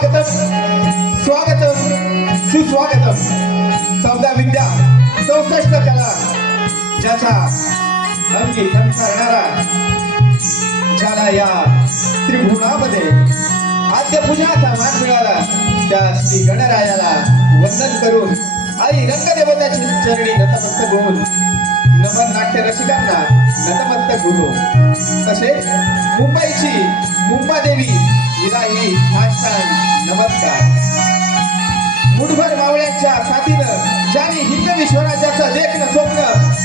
स्वागतम स्वागतम सुस्वागतम। 14 विद्या 64 कला ज्याचा अंगी संसारणारा ज्याला या त्रिभुवनामध्ये आद्य पूजनाचा मान मिळाला त्या श्री गणरायाला वंदन करून आई रंगदेवताची चरणी नतमस्तक होऊन नमन नाट्य रसिकांना नतमस्तक होतो। तसेच मुंबईची मुंबादेवी हिलाही साष्टांग नमस्कार। मुठभर मावळ्यांच्या साथीनं ज्याने हिंद विश्वराज्याचं देखणं स्वप्न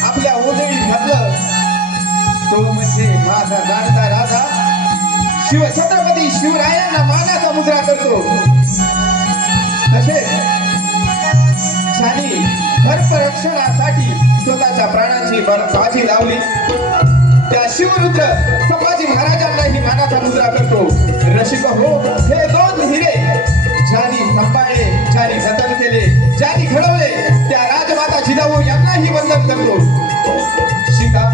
आपल्या ओजळीत घातलं तो म्हणजे माझा लाडका राजा शिवछत्रपती शिवरायांना मानाचा मुद्रा करतो। तसेच ज्यांनी धर्मरक्षणासाठी स्वतःच्या प्राणांची बाजी लावली त्या शिवरुद्र संभाजी महाराजांनाही मानाचा मुद्रा करतो। रसिक हो, हे दोन हिरे ज्यांनी सांभाळले, ज्यांनी जतन केले, ज्यांनी घडवले त्या राजमाता जिजाऊ यांनाही वंदन करतो। शिका,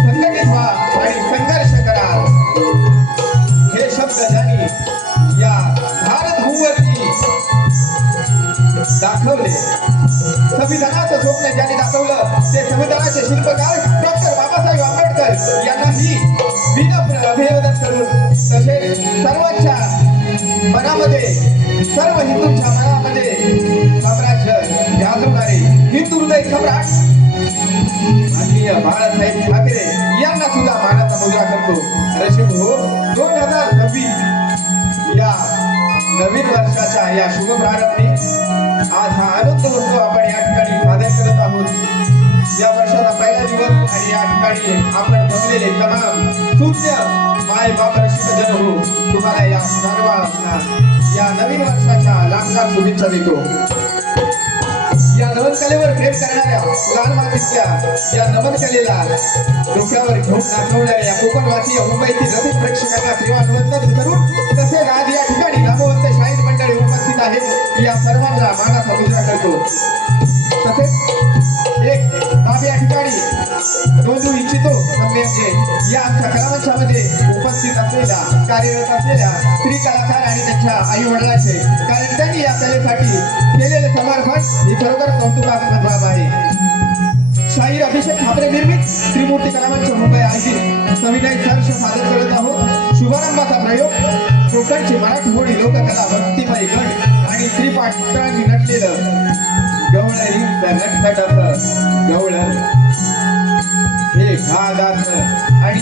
संघटित व्हा आणि संघर्ष करा हे शब्द ज्यांनी या भारत भूमीवरती दाखवले, संविधानाचं स्वप्न ज्यांनी दाखवलं ते संविधानाचे शिल्पकार डॉक्टर बाबासाहेब आंबेडकर यांनाही विनम्र अभिवादन करून तसेच सर्वांच्या मनामध्ये सर्व हिंदूंच्या मनामध्ये साम्राज्य गाजवणारे हिंदू हृदय सम्राट माननीय बाळासाहेब ठाकरे यांना सुद्धा मानाचा मुद्रा करतो। रसिक हो, 2026 या नवीन वर्षाच्या या शुभ प्रारंभी आज हा आनंद उत्सव आपण या ठिकाणी साजरा करत आहोत। या वर्षाचा पहिला दिवस आणि या ठिकाणी आपण जमलेले तमाम सूज्य माय बाप रसिक जन हो, तुम्हाला या सर्वांना या नवीन वर्षाच्या लाखलाख शुभेच्छा देतो। या नमन कलेवर प्रेम करणाऱ्या लहान मातीच्या या नमन कलेला डोक्यावर घेऊन नाचवणाऱ्या या कोकणवासी मुंबईतील रसिक प्रेक्षकांना श्रीमान वंदन करून तसेच आज या ठिकाणी नामवंत शाहीर मंडळी उपस्थित आहेत या सर्वांना मानाचा मुद्रा करतो। तसेच एक बाब या ठिकाणी नोंदवू इच्छितो म्हणजे या आमच्या कलामंचामध्ये उपस्थित असलेल्या कार्यरत असलेल्या स्त्री कलाकार आणि त्यांच्या आई वडिलांचे, कारण त्यांनी या कलेसाठी केलेले समर्पण ही खरोखर कौतुकास्पद बाब आहे। शाहीर अभिषेक ठाकरे निर्मित त्रिमूर्ती कलामंच मुंबई आयोजित सविनय सर्ष सादर करत आहोत। शुभारंभाचा प्रयोग कोकणची मराठी मोडी लोककला भक्तिमय गण आणि श्रीपात्रांनी नटलेलं गवळरी नटनटाचं गवळ हे भागाचं आणि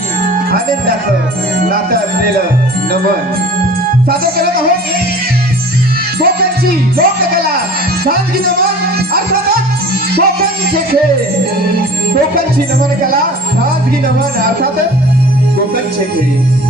आनंदाचं नातं असलेलं नमन सादर करत आहोत। कोकणची लोककला सांगी नमन अर्थातच कोकणचे खेळ, कोकणची नमन कला सांगी नमन अर्थातच कोकणचे खेळ।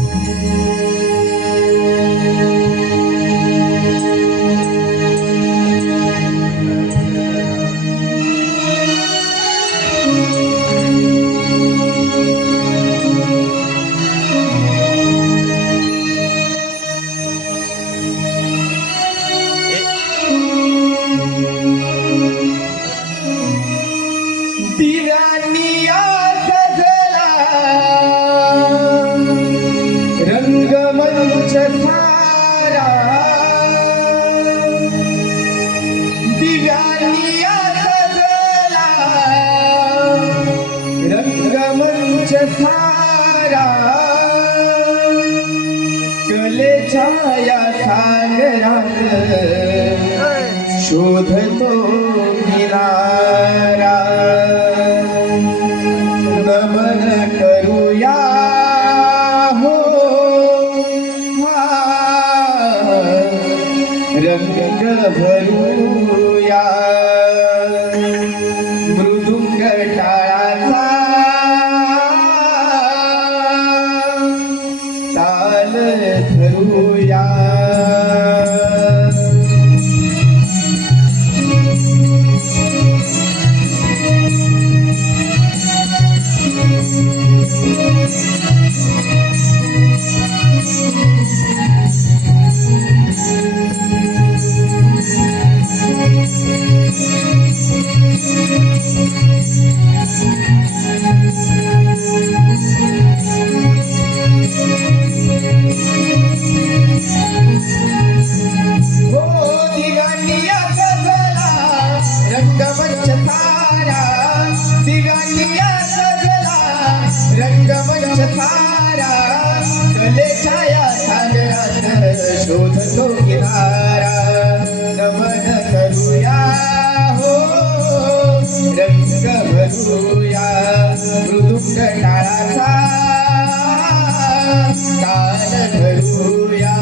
रंगमंच सारा दिव्यांनी सजला, रंगमंच सारा कलेच्या या सागरात शोधतो किनारा। नमन करूया रंग भरूया मृदुंग टाळाचा ताल धरूया। रंगमंच थारा कले छाया सागरात शोधतो किनारा नमन करूया हो रंग भरूया मृदुंग टाळाचा ताल धरूया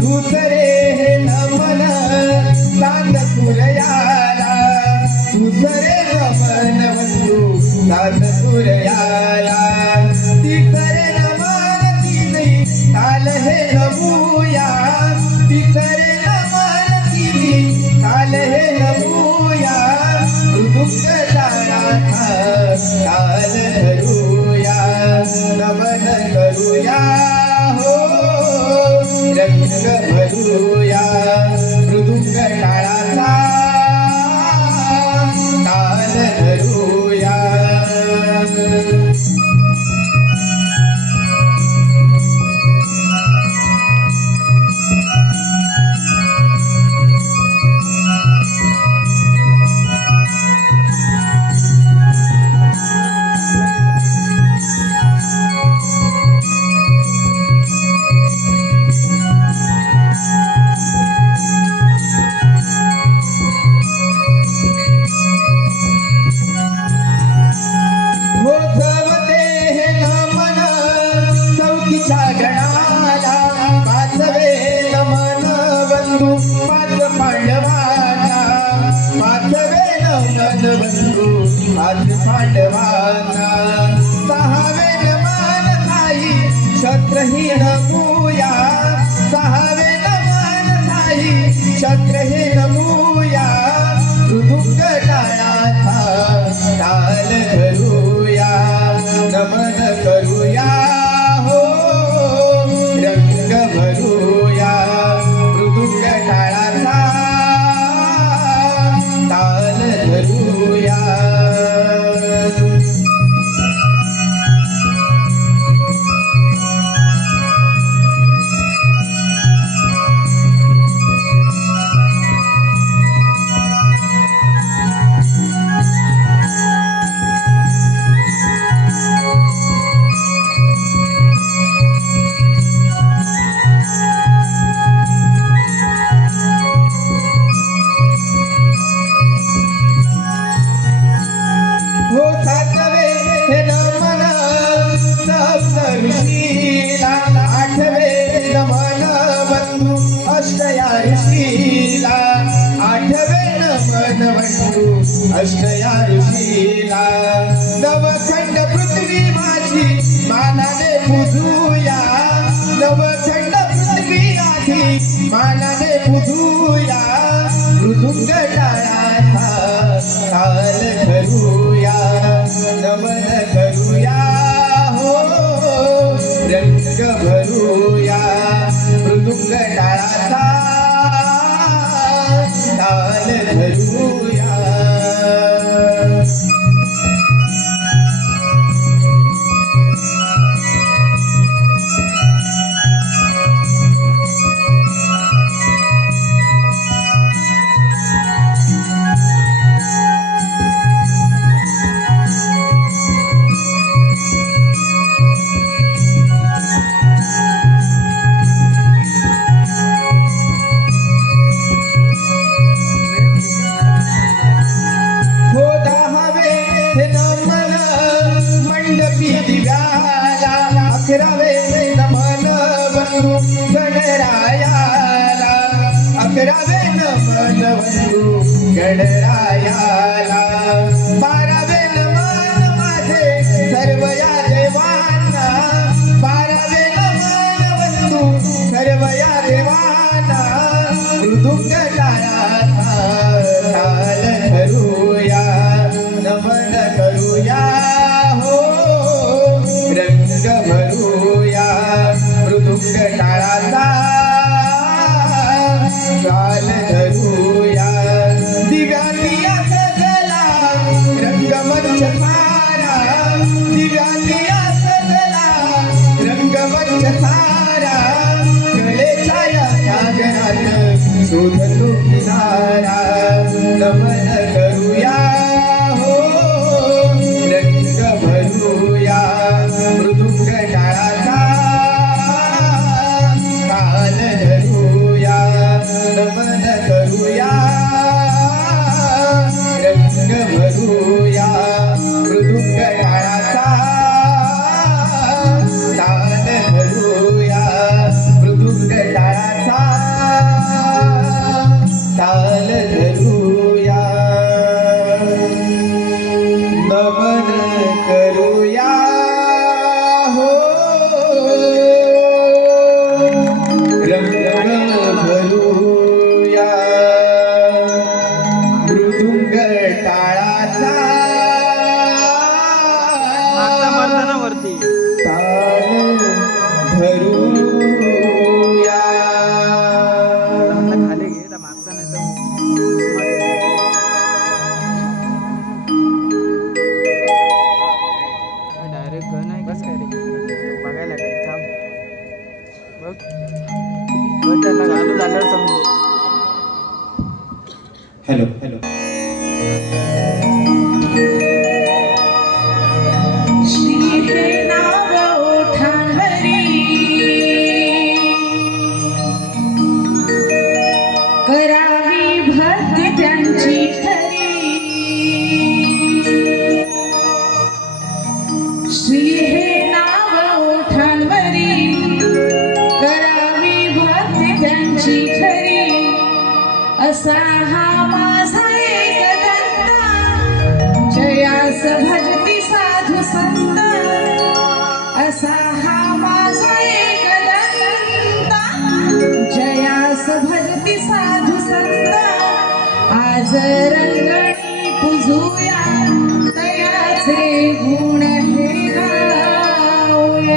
दुसरे हे नमन चांद सूर्याला दुसरे नमन बंधू चांद सूर्याला तिसरे नमन तिने काल हे नमूया तिसरे नमन तिने काल हे नमूया मृदुंग टाळाचा काल धरूया नमन करूया हो रंग भरूया मृदुंग टाळाचा ताल धरूया गणाला पाचवे नमन बंधू पाच पांडवांना पाचवे नमन बंधू पाच पांडवांना सहावे नमन थाई क्षत्रहीन मूया सहावे नमन थाई क्षत्रहीन मूया मृदुंग टाळाचा ताल धरूया नमन करूया रंग भरूया मृदुंग टाळाचा ताल धरूया ऋषीला आठवे नमन बंधू अष्टया ऋषीला आठवे नमन बंधू अष्टया ऋषीला नवखंड पृथ्वी माझी मानाने पूजूया नवखंड पृथ्वी आधी मानाने पूजूया मृदुंग टाळाचा ताल धरूया नमन करूया रंग भरूया मृदुंग टाळाचा ताल धरूया अकरावे नमन बंधू गणरायाला अकरावे नमन बंधू गणरायाला बारावे नमन माझे सर्व या देवांना बारावे नमन बंधू सर्व या देवांना मृदुंग टाळाचा रंग भरूया मृदुंग टाळाचा ताल धरूया मृदुंग टाळाचा ताल धरूया नमन करूया हो रंग भरूया मृदुंग टाळाचा वरती ताल धरूया खाली घे तर मागचा नाही तर डायरेक्ट गण आहे कसं काय रे बघायला लागेल थांब बघ त्याला चालू झाल्यावर समजू हॅलो हॅलो करावी भक्ती त्यांची खरी श्री हे नाव ओठांवरी करावी भक्ती त्यांची खरी असा हा माझा एक दंता जयास भजती साधू संत असा हा माझा एक दंता जयास भजती साधू संत आज रंगणी पुजूया तयाचे गुण हे गाऊया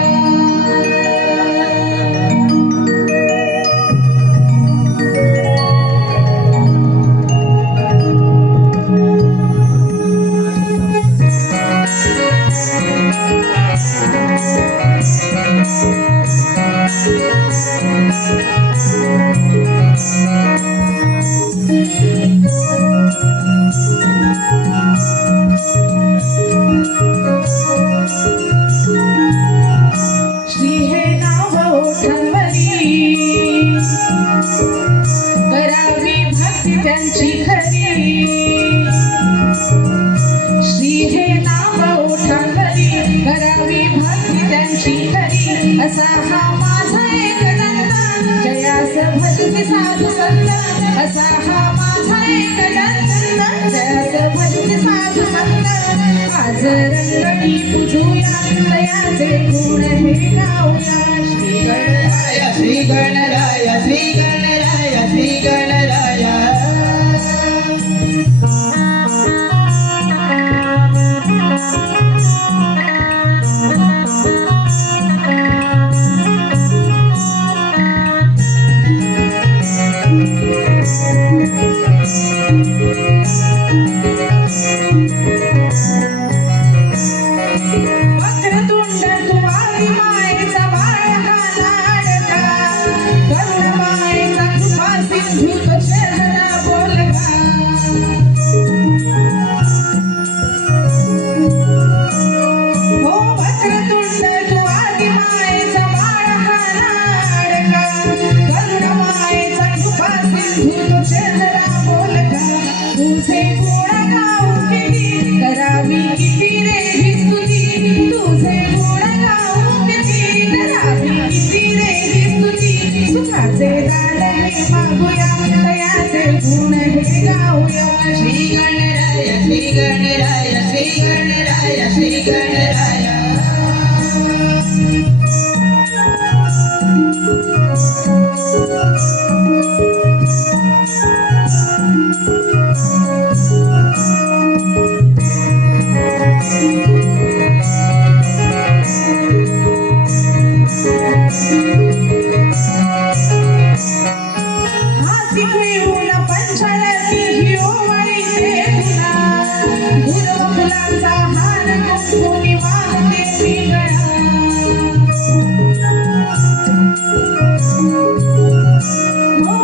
श्री हे नाव ओठांवरी करावी भक्ती त्यांची खरी श्री हे नाव ओठांवरी करावी भक्ती त्यांची खरी असा हा माझा एक दंता जयास भजती साधू संत असा हा माझा एक दंता जयास भजती साधू संत आज रंगणी पुजूया तयाचे गुण हे गाऊया श्री गणराय श्री गणराय श्री गणराय वक्रतुंड तुवारी मायेचा बाळका लाडका करुण मायेचा कृपा सिंधू तो शहरा बोलका हो वक्रतुंड तुवारी मायेचा बाळका लाडका करुण मायेचा कृपा सिंधू तो शहरा बोलका तुझे गुण गाऊ किती करावी किती रे ही स्तुती तुझे गुण गाऊ किती करावी किती रे ही स्तुती सुखाचे दान हे मागूया तयाचे गुण हे गाऊया श्री गणराय श्री गणराय श्री गणराय श्री गणराय हाती घेऊन पंचरती ही ओवाळी ते तुला गुरव फुलांचा हार कुंकुमी वाहते मी गळा हो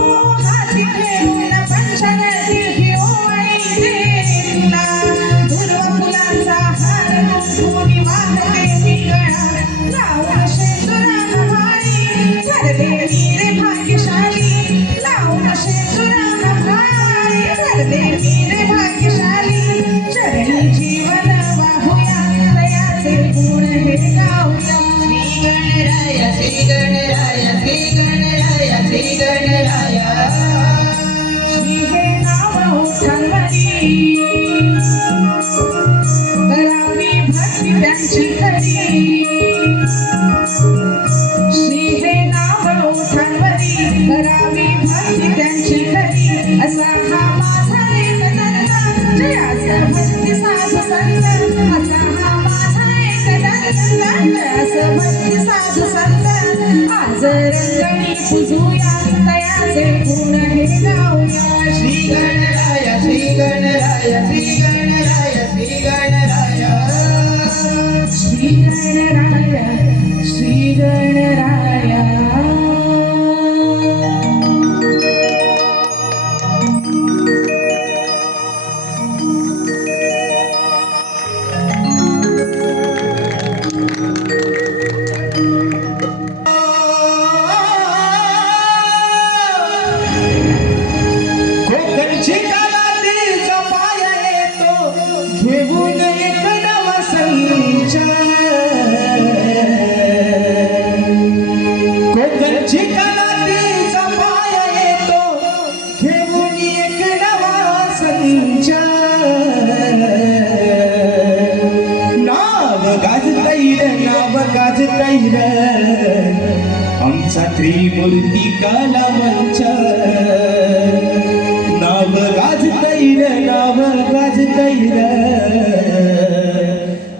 हाती घेऊन पंचरती ही ओवाळी ते तुला गुरव फुलांचा हार त्यांची खरी श्री हे नाव ओठांवरी करावी भक्ती त्यांची खरी असा हा माझा एक धंदा जयाचा भक्ती साधू संत असा हा माझा एक धंदा जयाचा भक्ती साधू संत आज रंगणी पूजूया तयाचे गुण हे गाऊया श्री गणराय श्री गणराय श्री गणराय श्री गणराय श्री गणराय श्री गणराय कोकणची कालाती जपाया येतो घेऊन एक नवा संच कोकणची कालाती जपाया येतो घेऊन एक नवा संच नाव गाजतैर आमचा त्रिमूर्ती कला मंच नाव गाजतैर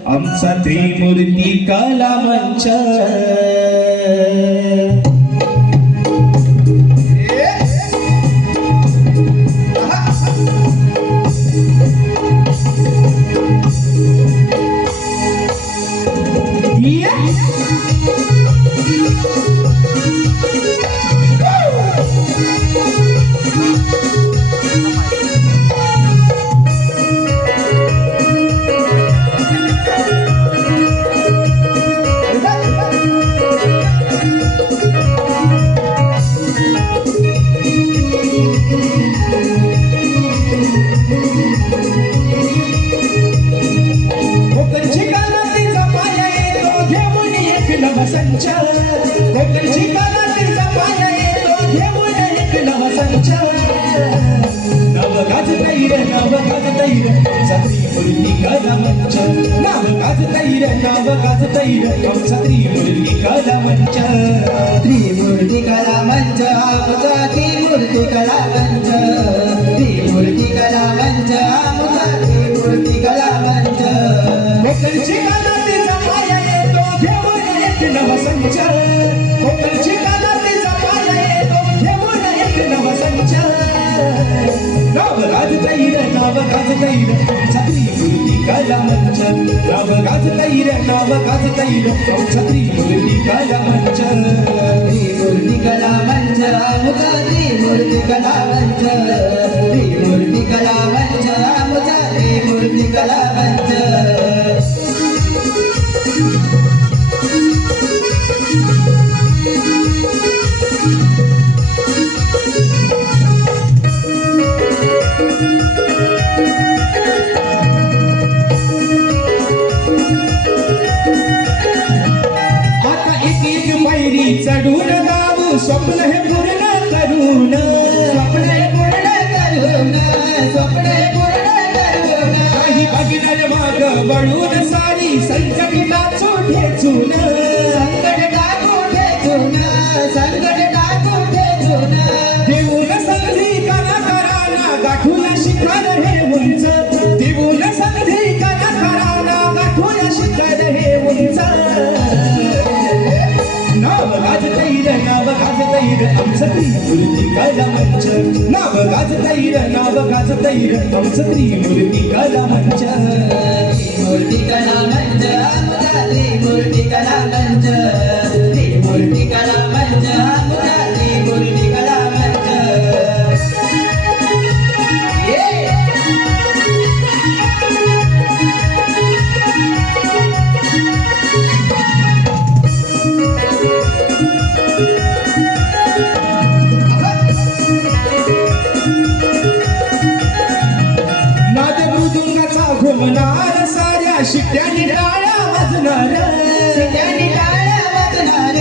आमचा त्रिमूर्ती कला मंच संच कोकणची कालाती जपाया येतो घेऊन एक नवा संच नव गाजतैर आमचा त्रिमूर्ती कला मंच नाव गाजतैर आमचा त्रिमूर्ती कला मंच त्रिमूर्ती कला मंच आमचा त्रिमूर्ती कला मंच त्रिमूर्ती कला मंच आमचा त्रिमूर्ती कला मंच कोकणची कालाती जपाया येतो घेऊन एक नवा संच कोकणची कालाती जपाया येतो घेऊन एक नवा संच नाव गाजतैर आमचा त्रिमूर्ती कला मंच नाव गाजतैर आमचा त्रिमूर्ती कला मंच त्रिमूर्ती कला मंच आमचा त्रिमूर्ती कला मंच त्रिमूर्ती कला मंच आमचा त्रिमूर्ती कला मंच आता एक एक मैरी चढून गाऊ स्वप्न हे पूर्ण करून स्वप्न पूर्ण करून स्वप्न पूर्ण करून काही बघितलं माग वळून सारी संकट नाचू ठेचून संकट टाकू ठेचून संकट टाकू ठेचून देऊन संधी कलाकारांना गाठून शिखर हे उंच देऊन संधी कलाकारांना गाठून शिखर हे उंच नाव गाजतैर आमचं त्रिमूर्ती कला मंच नाव गाजतैर आमचं त्रिमूर्ती कला मंच त्रिमूर्ती कला मंच आमचा त्रिमूर्ती कला मंच त्रिमूर्ती कला मंच आमचा त्रिमूर्ती कला मंच नाद मृदुंगाचा घुमणार साऱ्या शिट्यानी टाळ्या वाजणार शिट्यानी टाळ्या वाजणार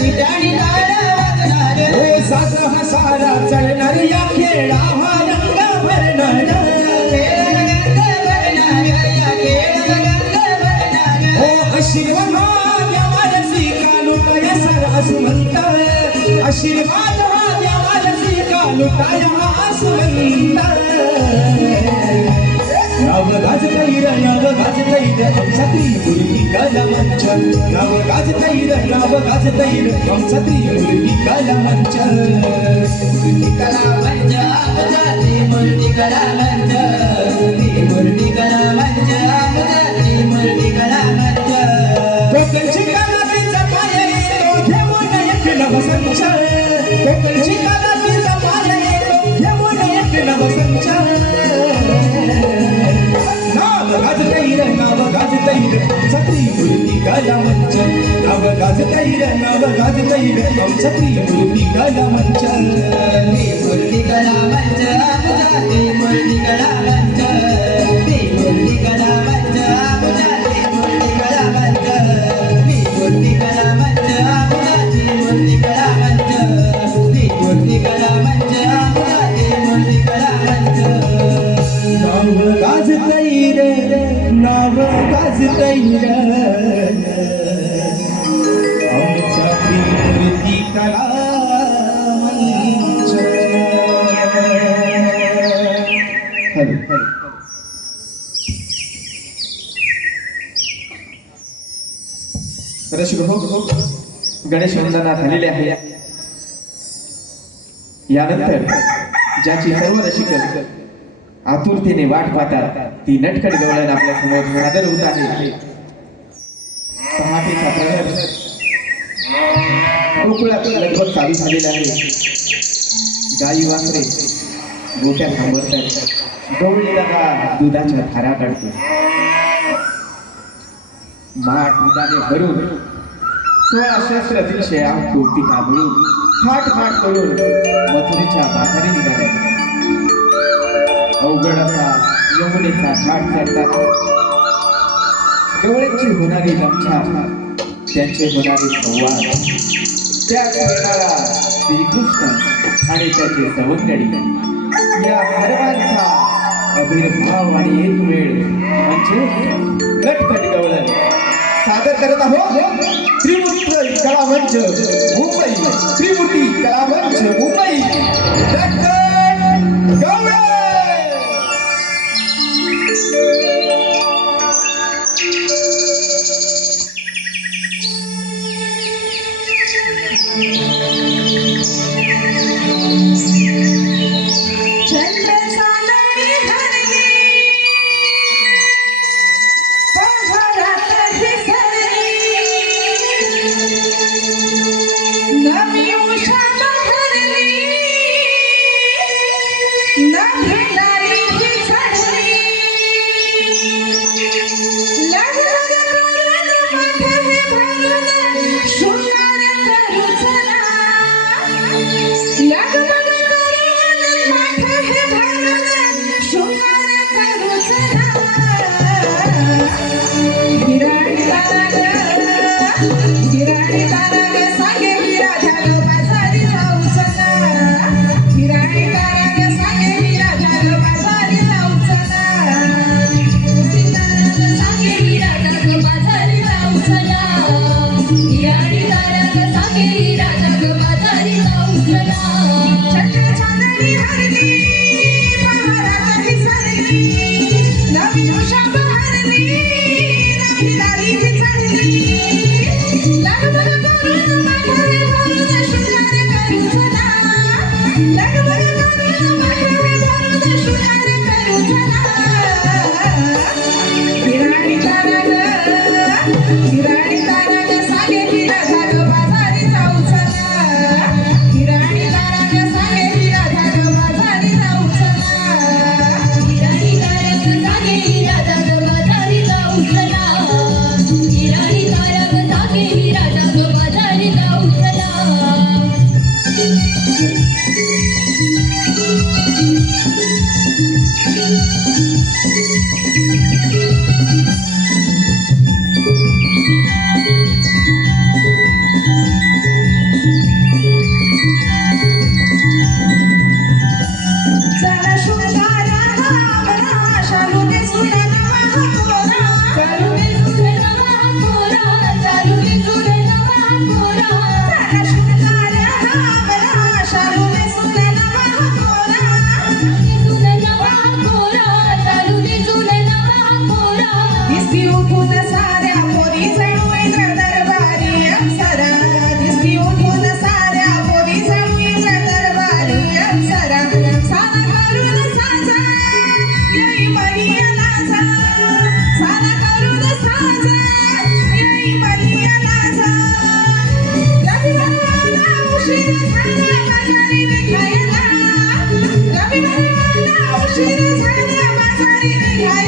शिट्यानी टाळ्या वाजणार ओ साज हा सारा चढणार या खेळा हा रंग भरणार खेळ रंग भरणार या खेळ रंग भरणार ओ गाजतई र नाव गाजतई र आमचा त्रिमूर्ती कला मंच नाव गाजतई र नाव गाजतई र आमचा त्रिमूर्ती कला मंच मूर्ती कला मंच आमचा त्रिमूर्ती कला मंच त्रिमूर्ती कला मंच आमचा त्रिमूर्ती कला मंच कोकणची कला तिचा पाय येतो घेऊन एक नवसंच कोकणची कला तिचा पाय येतो घेऊन एक नवसंच नाव गाजतई र नाव गाजतई र आमचा त्रिमूर्ती कला मंच नाव गाजतई र नाव गाजतई र आमचा त्रिमूर्ती कला मंच त्रिमूर्ती कला मंच आमचा त्रिमूर्ती कला मंच त्रिमूर्ती कला मंच आमचा त्रिमूर्ती कला मंच त्रिमूर्ती कला मंच आमचा त्रिमूर्ती कला मंच त्रिमूर्ती कला मंच आमचा त्रिमूर्ती कला मंच नाव गाजतई रे नाव गाजतई रे आमचा त्रिमूर्ती कला मंच हॅलो रसिक हो गणेश वंदना झालेली आहे यानंतर ज्याची सर्व रसिक आतुरतेने वाट पाहतात ती नटखट गवळण आपल्या समोर सादर होत आहे पहाटेचा प्रहर गोकुळात लगभग चालू झालेला आहे गाई वासरे गोट्या थांबवतात गवळीला का दुधाच्या धारा काढतो माठ दुधाने भरून 16 शस्त्र दिलशे आमची काबळून थाट थाट करून मथुरेच्या बाजारी निघाल्या अवघड असा यमुनेचा घाट चढतात गवळ्यांची होणारी लमछा त्यांचे होणारे संवाद त्या करणारा श्रीकृष्ण आणि त्याचे सवंगडी या सर्वांचा अभिर्भाव आणि एक वेळ म्हणजे नटखट गवळण सादर करत आहोत त्रिमूर्ती कला मंच मुंबई त्रिमूर्ती कला मंच मुंबई नटखट गवळण चंद्र चांदणी हरली पहारात दिसली नवी उषा बहरली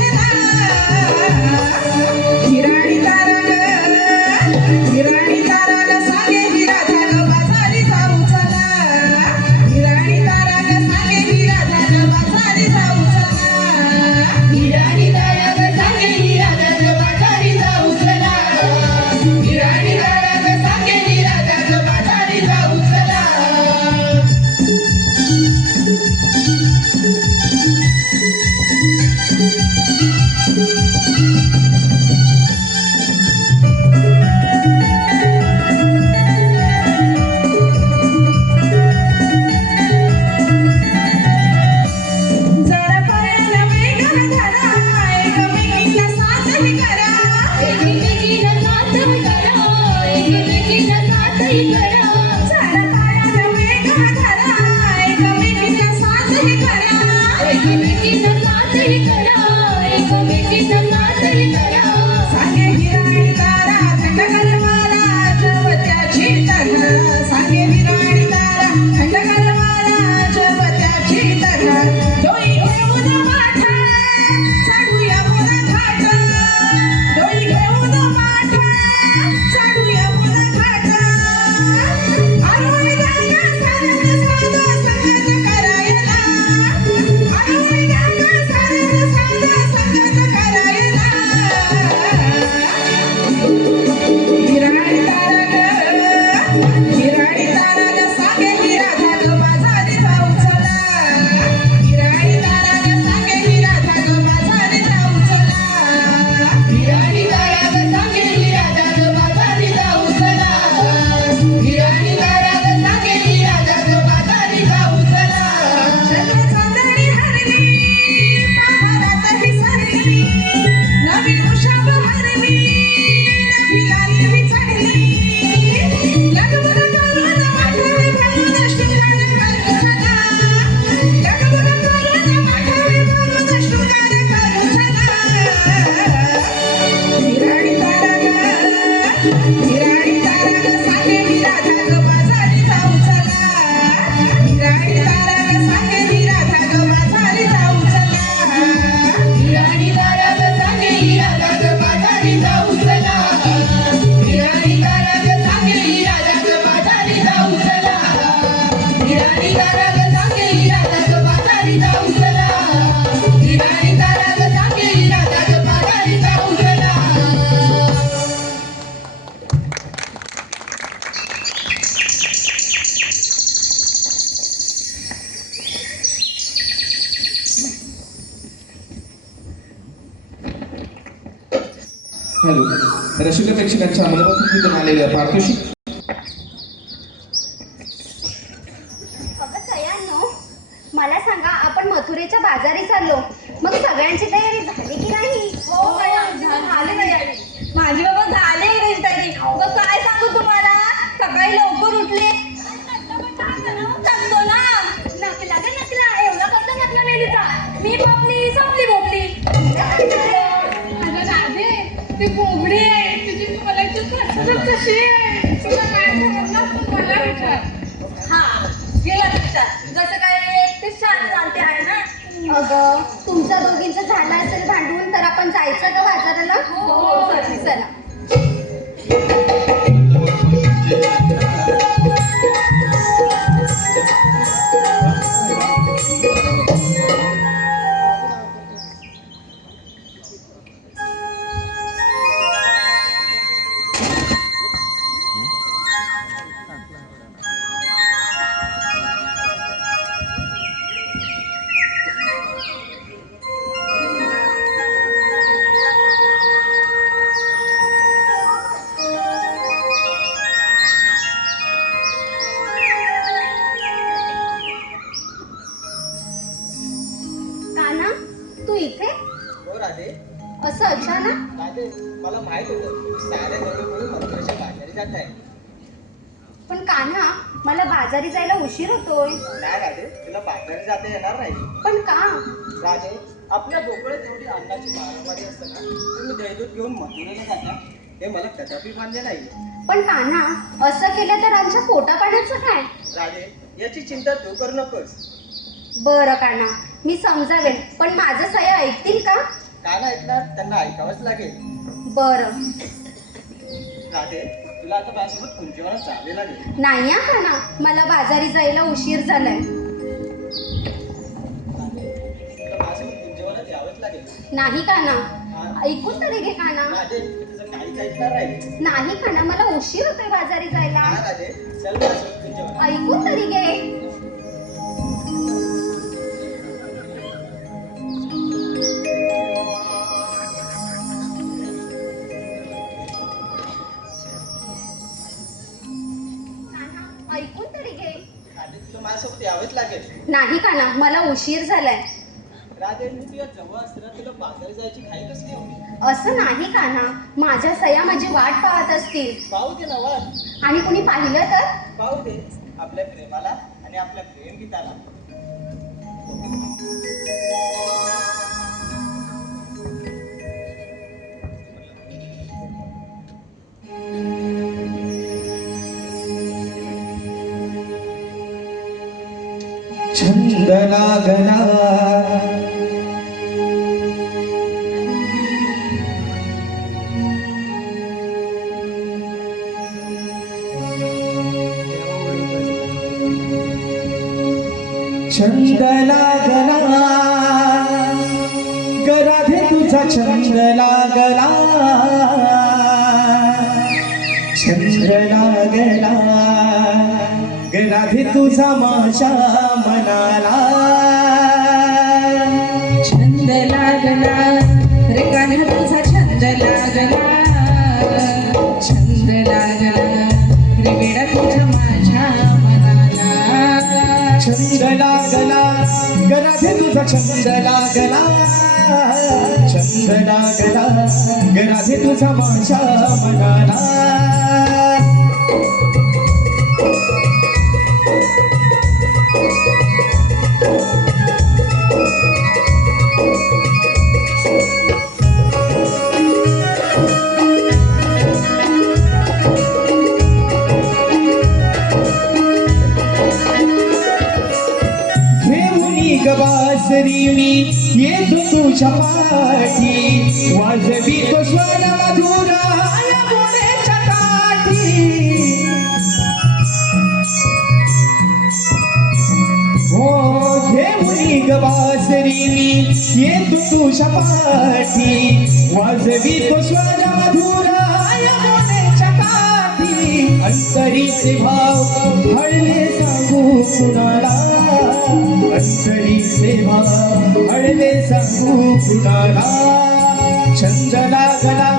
येना हिराणी तारा ग हिराणी तारा ग सांगे ही राधा ग बाजारी जाऊ चला हिराणी तारा ग सांगे ही राधा ग बाजारी जाऊ चला हिराणी तारा ग सांगे ही राधा ग बाजारी जाऊ चला हिराणी तारा ग सांगे ही राधा ग बाजारी जाऊ चला जरा पायाला वेगानं धरा एकमेकींना साथही करा एकमेकींना साथही करा एकमेकींना साथही करा जरा पायाला वेगानं धरा एकमेकींना साथही करा एकमेकींना साथही करा एकमेकींना साथही करा सांगे हिराणी तारा थंड करवाला जवत्याची तरा सांगे हिराणी तारा थंड करवाला जवत्याची तरा डोई घेऊन माठा चालूया पुन्हा घाट डोई घेऊन माठा चालूया पुन्हा घाट आरोळी गंगा सारंग साधा संगत करायला आरोळी गंगा सारंग साधा संगत करायला हिराणी तारा ग हिराणी तारा ग सांगे ही राधा ग बाजारी जाऊ चला हिराणी तारा ग सांगे ही राधा ग बाजारी जाऊ चला हिराणी तारा ग सांगे ही राधा ग बाजारी जाऊ चला हिराणी तारा ग सांगे ही राधा ग बाजारी जाऊ चला चंद्र चांदणी हरली पहारात ही सरली नवीन उषा बहरली नवी लाली विचरली लगबग करून माठावे भरून शृंगार करू चला लगबग करून माठावे भरून शृंगार करू चला हिराणी तारा ग हिराणी तारा ग सांगे ही राधा ग बाजारी जाऊ चला हिराणी तारा ग सांगे ही राधा ग बाजारी जाऊ चला हिराणी तारा ग सांगे ही राधा ग बाजारी जाऊ चला हिराणी तारा ग सांगे ही राधा ग बाजारी जाऊ चला हिराणी तारा ग सांगे ही राधा ग बाजारी जाऊ चला हिराणी तारा ग सांगे ही राधा ग बाजारी जाऊ चला हॅलो रसिक प्रेक्षकांच्या मनापासून तिथून आलेल्या पारितोषिक अगं सयांनो, मला सांगा आपण मथुरेच्या बाजारी चाललो मग सगळ्यांची तयारी झाली की नाही? हो बया झाली तयारी माझी बाबा झाले इंग्रजी तयारी मग काय सांगू तुम्हाला सकाळी लवकर उठले टाकतो ना नकला ग नकला एवढा कसला नकला मेलीचा मी बोबली संपली बोबली अगं राधे ती बोबडी आहे तुझी बोलायची पद्धत कशी आहे तुला काय समजणार पण मला विचार हा गेला विचार जसं काय ते छान चालते आहे ना अगं तुमच्या दोघींचं झालं असेल भांडून तर आपण जायचं का बाजाराला? हो, चला काना तू इथे हो राधे असं अचानक? राधे मला माहित होतं तुम्ही साऱ्या गडबडीत मथुरेच्या बाजारी जात आहे. पण कान्हा मला बाजारी जायला उशीर होतोय. नाही राधे तुला बाजारी जाता येणार नाही. पण का? राधे आपल्या बोकळ्यात एवढी अन्नाची मारामारी असताना तुम्ही दैदूत घेऊन मथुरेला जाता हे मला कदापि मान्य नाही. पण कान्हा असं केलं तर आमच्या पोटा पाण्याचं काय? राधे याची चिंता तू करू नकोस. बरं कान्हा मी समजावेन पण माझं सया ऐकतील का? कान ऐकणार त्यांना ऐकावंच लागेल. बरं. राधे तुला आता माझ्यासोबत कुंजीवनात जावे लागेल. नाही हा काना, मला बाजारी जायला उशीर झालाय. राधे तुला माझ्यासोबत कुंजीवनात यावंच लागेल. नाही काना, ऐकून तरी घे काना. राधे तुझं काहीच ऐकणार नाही. नाही काना, मला उशीर होतोय बाजारी जायला. हा राधे चल माझ्यासोबत कुंजीवनात. ऐकून तरी घे. कान्हा, ऐकून तरी घे. राधे तुला माझ्यासोबत यावंच लागेल. नाही काना, मला उशीर झालाय. राधे मी तुझ्या जवळ असताना तुला बाजारी जायची घाई कसली होती? असं नाही कान्हा, माझ्या सया माझी वाट पाहत असतील. पाहू दे ना वाट. आणि कुणी पाहिलं तर? पाहू दे आपल्या प्रेमाला आणि आपल्या प्रेम गीताला. छंद लागला छंद लागला ग राधे तुझा छंद लागला छंद लागला ग राधे तुझा माझ्या मनाला छंद लागला रे कान्हा तुझा छंद लागला छंद लागला रे वेडा तुझ्या माझ्या मनाला छंद लागला ग राधे तुझा छंद लागला छंद लागला ग राधे तुझा माझ्या मनाला बासरी मी येतो तुझ्या पाठी वाजवी तो स्वर मधुरा या बोलेच्या काठी हो घेऊनी ग बासरी मी येतो तुझ्या पाठी वाजवी तो स्वर मधुरा या बोलेच्या काठी अंतरीचे भाव हळले सांगू कुणाला अंतरीचे भाव हळले सांगू कुणाला छंद लागला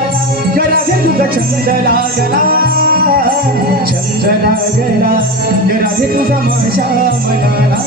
ग राधे तुझा छंद लागला छंद लागला ग राधे तुझा माझ्या मनाला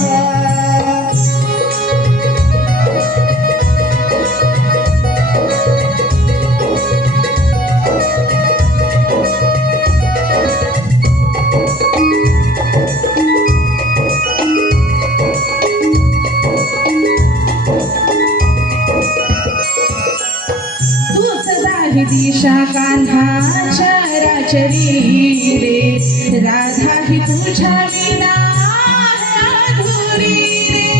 दिशा कान्हाच्या राचरी रे राधा ही तुझ्या विना अधुरी रे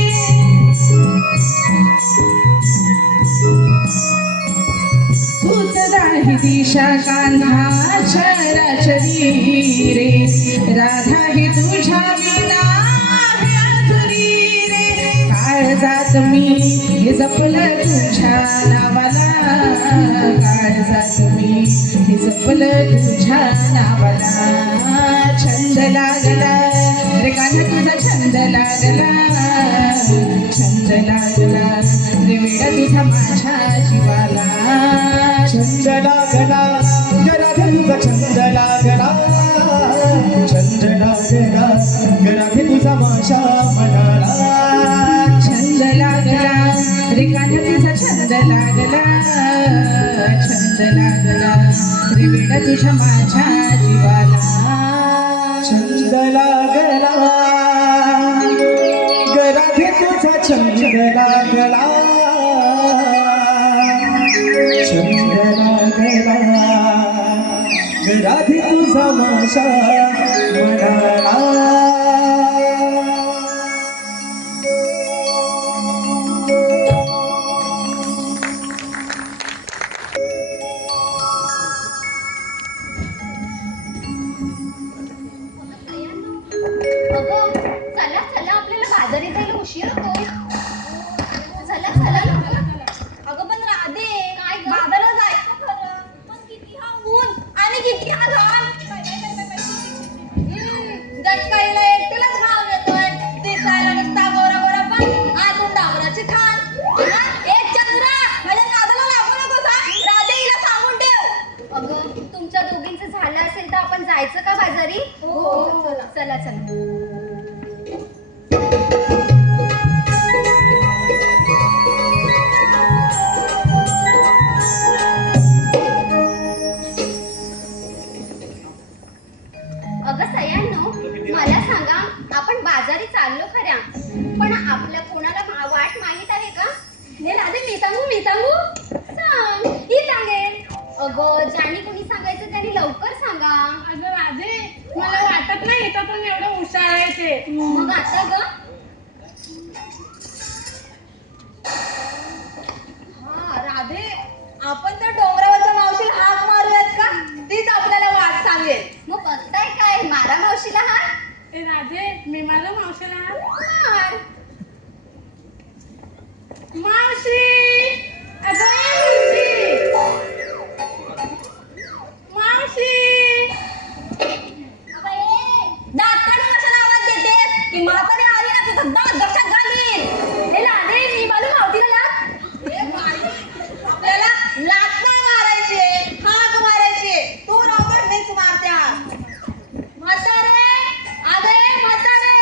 तूच दाही दिशा कान्हाच्या राचरी रे राधा ही तुझ्या विना अधुरी रे काळजात मी हे जपलं तुझ्या नावाला काळजात मी हे जपलं तुझ्या नावाला छंद लागला रे कान्हा तुझा छंद लागला छंद लागला रे वेडा तुझा माझ्या जीवाला छंद लागला ग राधे तुझा छंद लागला छंद लागला ग राधे तुझा माझ्या मनाला छंद लागला रे कान्हा तुझा छंद लागला छंद लागला रे वेडा तुझ्या माझ्या जीवाला छंद लागला ग राधे तुझा छंद लागला छंद लागला ग राधे तुझा माझ्या मनाला चला. अगं सयांनो, मला सांगा, आपण बाजारी चाललो खऱ्या, पण आपल्या कोणाला वाट माहित आहे का? हे राधे, मी सांगू सांग, ही सांगेल. अगं ज्याने कोणी सांगायचं त्यांनी लवकर सांगा. अगं राधे, मला वाटत नाही इथं पण एवढं हुशार आहे ते. मग आता ग, हा राधे, आपण त्या डोंगरावरच्या मावशीला हाक मारूयात का? तीच आपल्याला वाट सांगेल. मग बघताय काय, मारा मावशीला हात. ए राधे, मी माझ्या मावशीला मार. मावशी, अगं ए मावशी, मावशी. अगं ए, दाताने कशाला आवाज देतेस? की म्हातारी आली ना तुझं दात गशात घालीन. हे लादे, मी बालू मावतीला लाग. ए बाई, आपल्याला लाथ नाही मारायची, हाक मारायची. तू रावबट मीच मारते हाक. म्हातारे, अगं ए म्हातारे,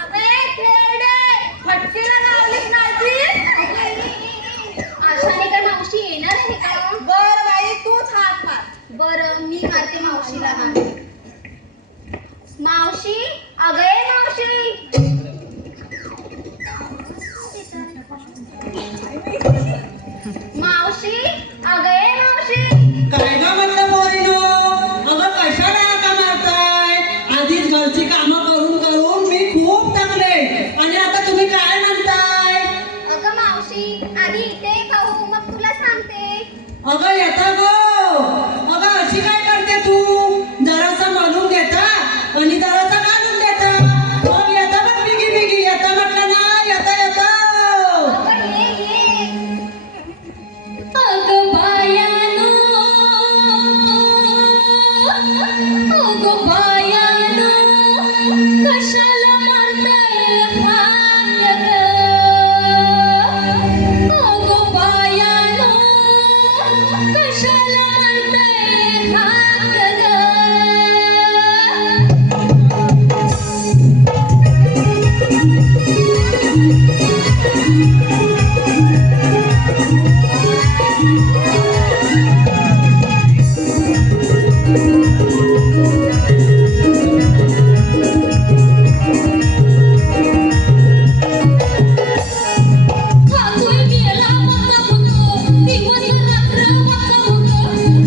अगं ए खेडे, फटकीला लावलीस नाची. आशाने काय मावशी येणार आहे का? बर बाई, तूच हाक मार. बरं, मी मारते मावशीला हात. मावशी, अगं ए मावशी. मावशी, अगं ए मावशी. काय का म्हटलं पोरीनो? अगं कशाला आता मारताय? आधीच घरची कामं करून करून मी खूप थकले आणि आता तुम्ही काय म्हणताय? अगं मावशी, आधी इथे पाहू, मग तुला सांगते. अगं येता गो, अगं अशी काय करते तू? जरासा म्हणून देता आणि जरासा काढून देता. मग येता मग बिगी बिगी येता म्हटलं ना, येता येता. अगं ये. अगं बायानो, अगं बायानो, कशाला मारताय हात ग? अगं बायानो, कशाला मारताय हात ग? खातोय मेला बघा बघ, दिवस रात्र बघा बघ.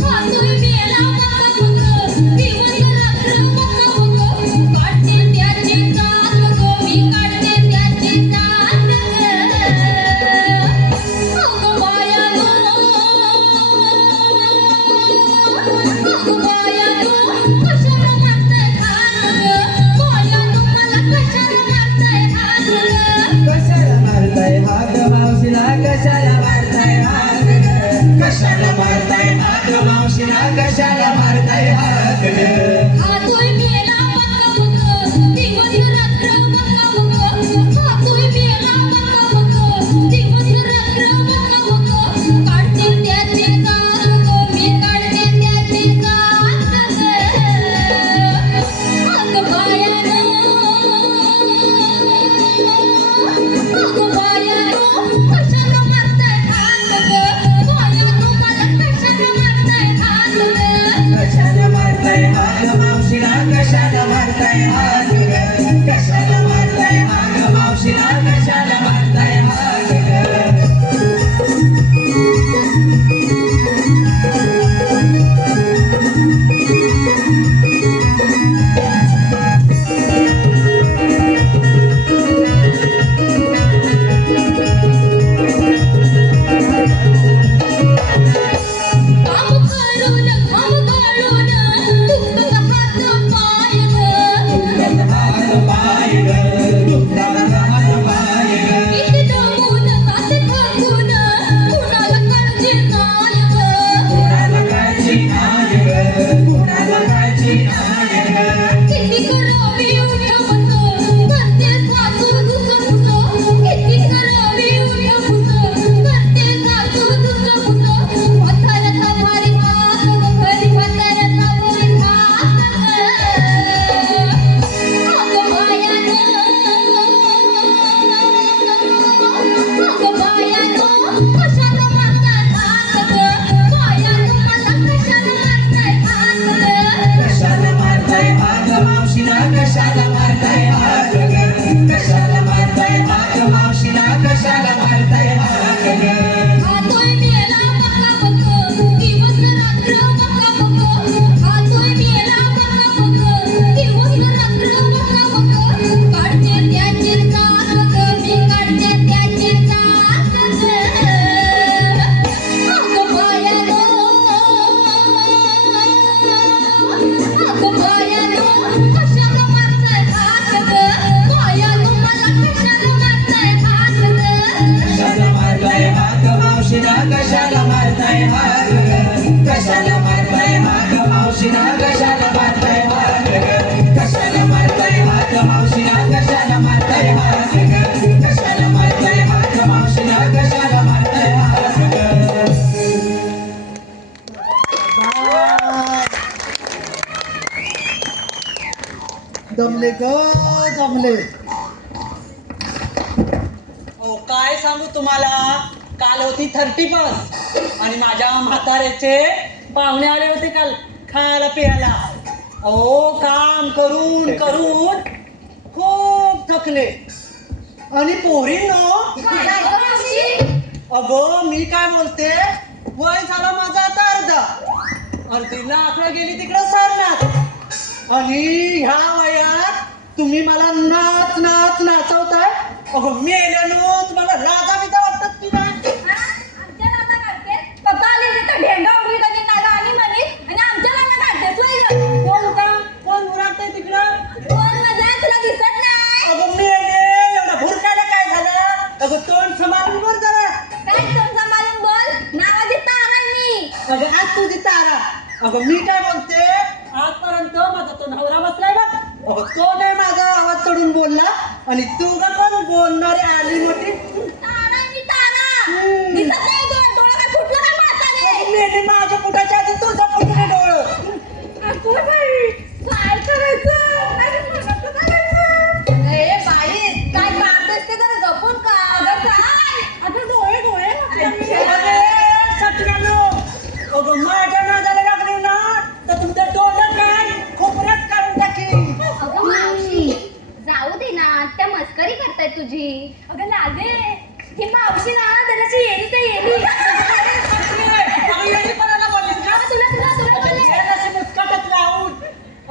खातोय मेला बघा बघ, दिवस रात्र बघा बघ. काढते त्याची दात बघ, मी काढते त्याची दात ग. अगं बायानो, अगं बायानो, कशाला मारताय हात ग? बायानो, मला कशाला मारताय हात ग? कशाला मारताय हात मावशीला, कशाला मारताय हात ग? कशाला मारताय हात मावशीला, कशाला मारताय हात ग? खातोय मेला बघा बघ, दिवस रात्र बघा बघ. खातोय मेला बघा बघ, दिवस रात्र बघा बघ. काढते त्याची दात बघ, मी काढते त्याची दात ग. अगं बायानो, अगं बायानो, कशाला मारताय हात ग? बायानो, मला कशाला मारताय हात ग? कशाला मारताय हात कशाला मारताय हात ग बायानो मला कशाला मारताय हात ग कशाला मारताय हात मावशीला कशाला मारताय हात ग कशाला मारताय हात मावशीला कशाला मारताय हात ग हातोय मेला बका बक दिवस रात्र बका बक हातोय मेला बका बक दिवस रात्र बका बक काढते त्याचे कात ग मी काढते त्याचे कात ग अगं बायानो कशाला मारताय हात ग बायानो मला कशाला मारताय हात ग कशाला मारताय हात मावशीला कशाला मारताय हात ग कशाला मारताय हात मावशीला कशाला मारताय हात ग कशाला मारताय हात मावशीला कशाला मारताय हात ग कशाला मारताय हात मावशीला कशाला मारताय हात ग दमले ग दमले. हो काय सांगू तुम्हाला, काल होती 31 आणि माझ्या म्हाताऱ्याचे पाहुणे आले होते काल खायला प्यायला. अहो काम करून करून खूप थकले आणि पोरींनो अगं मी काय बोलते, वय झाला माझा आता अर्धीला आकडं गेली तिकडं सरणार आणि ह्या वयात तुम्ही मला नाच नाच नाचवताय. अगं मेल्यानो तुम्हाला राजा बिजा वाटतात की नाही? आमच्या नाना काढते पप्पा आले तिथं ढेंगा उडवी कधी नागा आणि म्हणे आणि आमच्या नाना काढते कोण होता, कोण उराटतंय तिकडं? कोण म्हणजे तुला दिसत नाही अगं मेले एवढा भुरकायला काय झालं? अगं तोंड सांभाळून वर जरा. काय तुमचा मालूम बोल नावाची तारा आहे मी अगं आज तुझी तारा. अगं मी काय बोलते, आजपर्यंत माझा तो नवरा बसलाय बघ. अगं तो नाही माझा आवाज चढून बोलला आणि तू का कोण बोलणारी आली मोठी? तारा आहे मी तारा दिसत नाही डोळा काय फुटलं काय म्हातारे मेले माझ्या कुठाच्या आधी तुझं कुठे डोळं. काय करायचं ए बाई काय पाहतेस ते जरा जपून का अगं काय अगं डोळे डोळे अगं माझ्या नादाला लागली ना तर तुमचं डोळं काय खोबऱ्यात काढून टाकी. अगं मावशी जाऊ दे ना त्या मस्करी करताय तुझी अगं लागे ही मावशी ना त्याची येली ते येली अगं येडीपणाला बोललीस का? तुला बोलले अशी मुस्कटच लावून.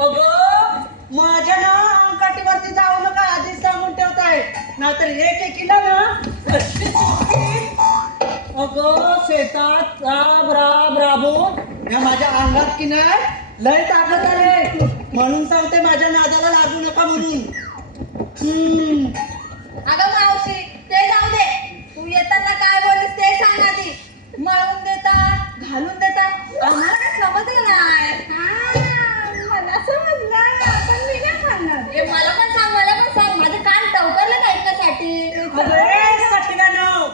अगं माझ्या ना अंगकाठीवरती जाऊ नका आधीच सांगून ठेवताय, नाहीतर एक एकीला ना अशी चुकी. अगं शेतात राब राब राबून या माझ्या अंगात की नाही लय ताकद आले म्हणून सांगते माझ्या नादाला लागू नका म्हणून. अगं मावशी ते जाऊ दे तू येताना काय बोललीस ते सांग आधी मळून देता घालून देता आम्हाला काय समजलं नाही मला समजलं पण मी काय सांगणार हे मला पण सांग माझं कान टवकारलं ऐकण्यासाठी अगं ए सटल्यानो,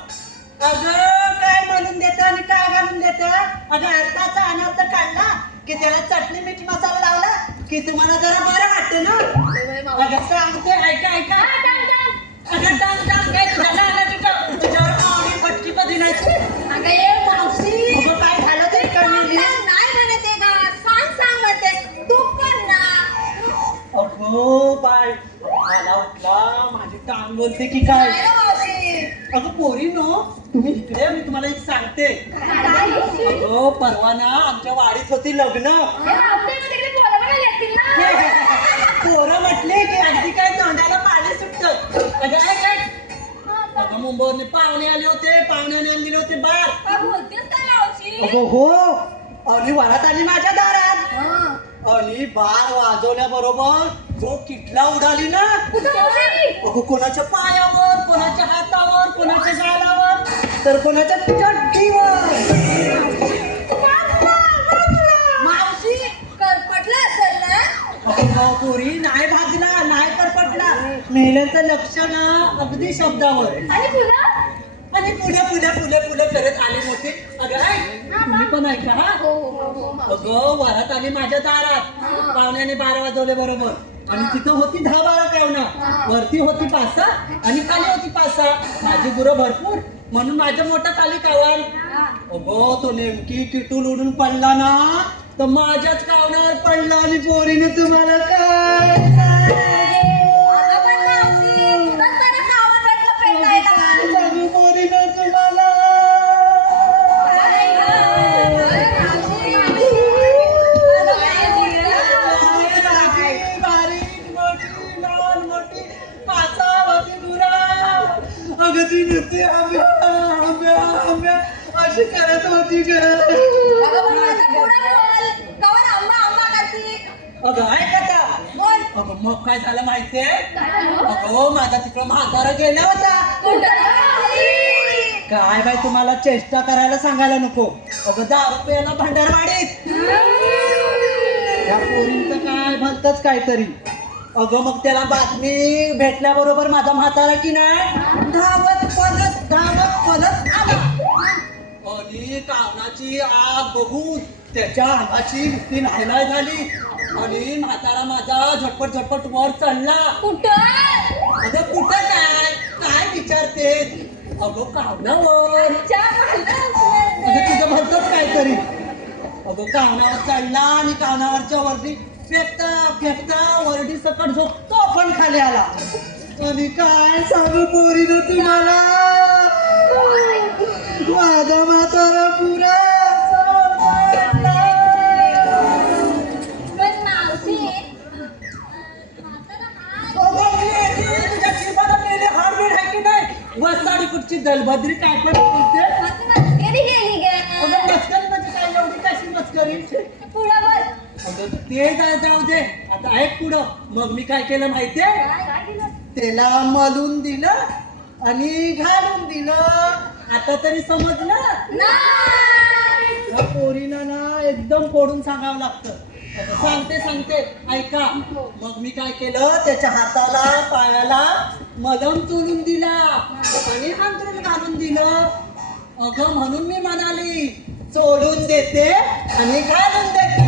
अगं काय म्हणून देतं आणि काय घालून देतं. अगं अर्थाचा अनर्थ काढला की त्याला चटणी मीठ मसाला लावला की तुम्हाला जरा बरं वाटतं ना. अगं सांगते ऐका ऐका. अगं डांग डांग काय तुझ्या नानाची तुझ्यावर आवडी फटकी कधी नाही. अगं ये मावशी अगं काय झालं ते कळली. नाही म्हणते का सांग म्हणते तू पण ना अगो बाय मला उठला माझी टांग बोलते की काय. नाही ना मावशी अगं पोरीनो तुम्ही इकडे मी तुम्हाला एक सांगते. काय मावशी? अगं परवा ना आमच्या वाडीत होती लग्न. हे मावशी मग तिकडे बोलायला येतील ना पोरं म्हटले की अगदी काय तोंडाला पाणी सुटतं. अगं काय अगं मुंबईवरने पाहुणे आले होते, पाहुण्याने आणले होते बार. काय बोलतेस काय मावशी अगं हो आणि वरात आली माझ्या दारात हं. आणि बार वाजवल्याबरोबर जो किटला उडाली ना. कुठं मावशी? अगं कोणाच्या पायावर, कोणाच्या हातावर, कोणाच्या गालावर तर कोणाच्या चड्डीवर. मावशी करपटला असेल ना अगं पोरी नाही भाजला नाही करपटला. मेल्यांचं लक्ष ना अगदी शब्दावर आणि पुन्हा आणि पुढे पुढे पुढे पुढे करत आली मोठी. अगं ऐक तुम्ही पण ऐका हा. हो हो हो अगं वरात आली माझ्या दारात पाहुण्याने 12 वाजवले बरोबर आणि तिथं होती 10-12 कावणं. वरती होती 5-6 आणि खाली होती 5-6. माझी गुरं भरपूर म्हणून माझं मोठं खाली कावण. अगो तो नेमकी किटूल उडून पडला ना तर माझ्याच कावणावर पडला आणि पोरीने तुम्हाला काय सांगू पोरीनं तुम्हाला बारीक मोठी लहान मोठी पाचावती गुरा अगदी नुसती आंब्या आंब्या आंब्या अशी करत होती ग. अगं ऐक आता. अगं मग काय झालं माहितीये. अगं माझा तिकडं म्हातारा गेला होता. काय बाई तुम्हाला चेष्टा करायला सांगायला नको. अगं 10 रुपयाला भंडारवाडीत या पोरींचं काय भलतच काहीतरी. अगं मग त्याला बातमी भेटल्याबरोबर माझा म्हातारा की नाही धावत पळत आला आणि कावणाची आग बघून त्याच्या अंगाची नुसती हायलाय झाली आणि म्हातारा माझा झटपट वर चढला. अगं कुठं काय विचारते. अगं कावणावर. अगं तुझं भलतच काहीतरी. अगं कावणावर चढला आणि कावणावरच्या वरती फेकता वरडी सकट झोपतो पण खाली आला. आणि काय सांगू पोरीनं तुम्हाला माझा म्हातारा पुरा वसाडी कुठची दलभद्री काय पण बोलते. मस्करी म्हणजे काय एवढी कशी मस्करी. ते जाऊ दे आता ऐक पुढं. मग मी काय केलं माहितीये त्याला मलून दिलं आणि घालून दिलं. आता तरी समजलं. पोरीना ना एकदम फोडून सांगावं लागतं. सांगते ऐका. मग मी काय केलं त्याच्या हाताला पायाला मलम चोळून दिला आणि अंथरूण घालून दिलं. अगं म्हणून मी म्हणाली चोळून देते आणि घालून देते.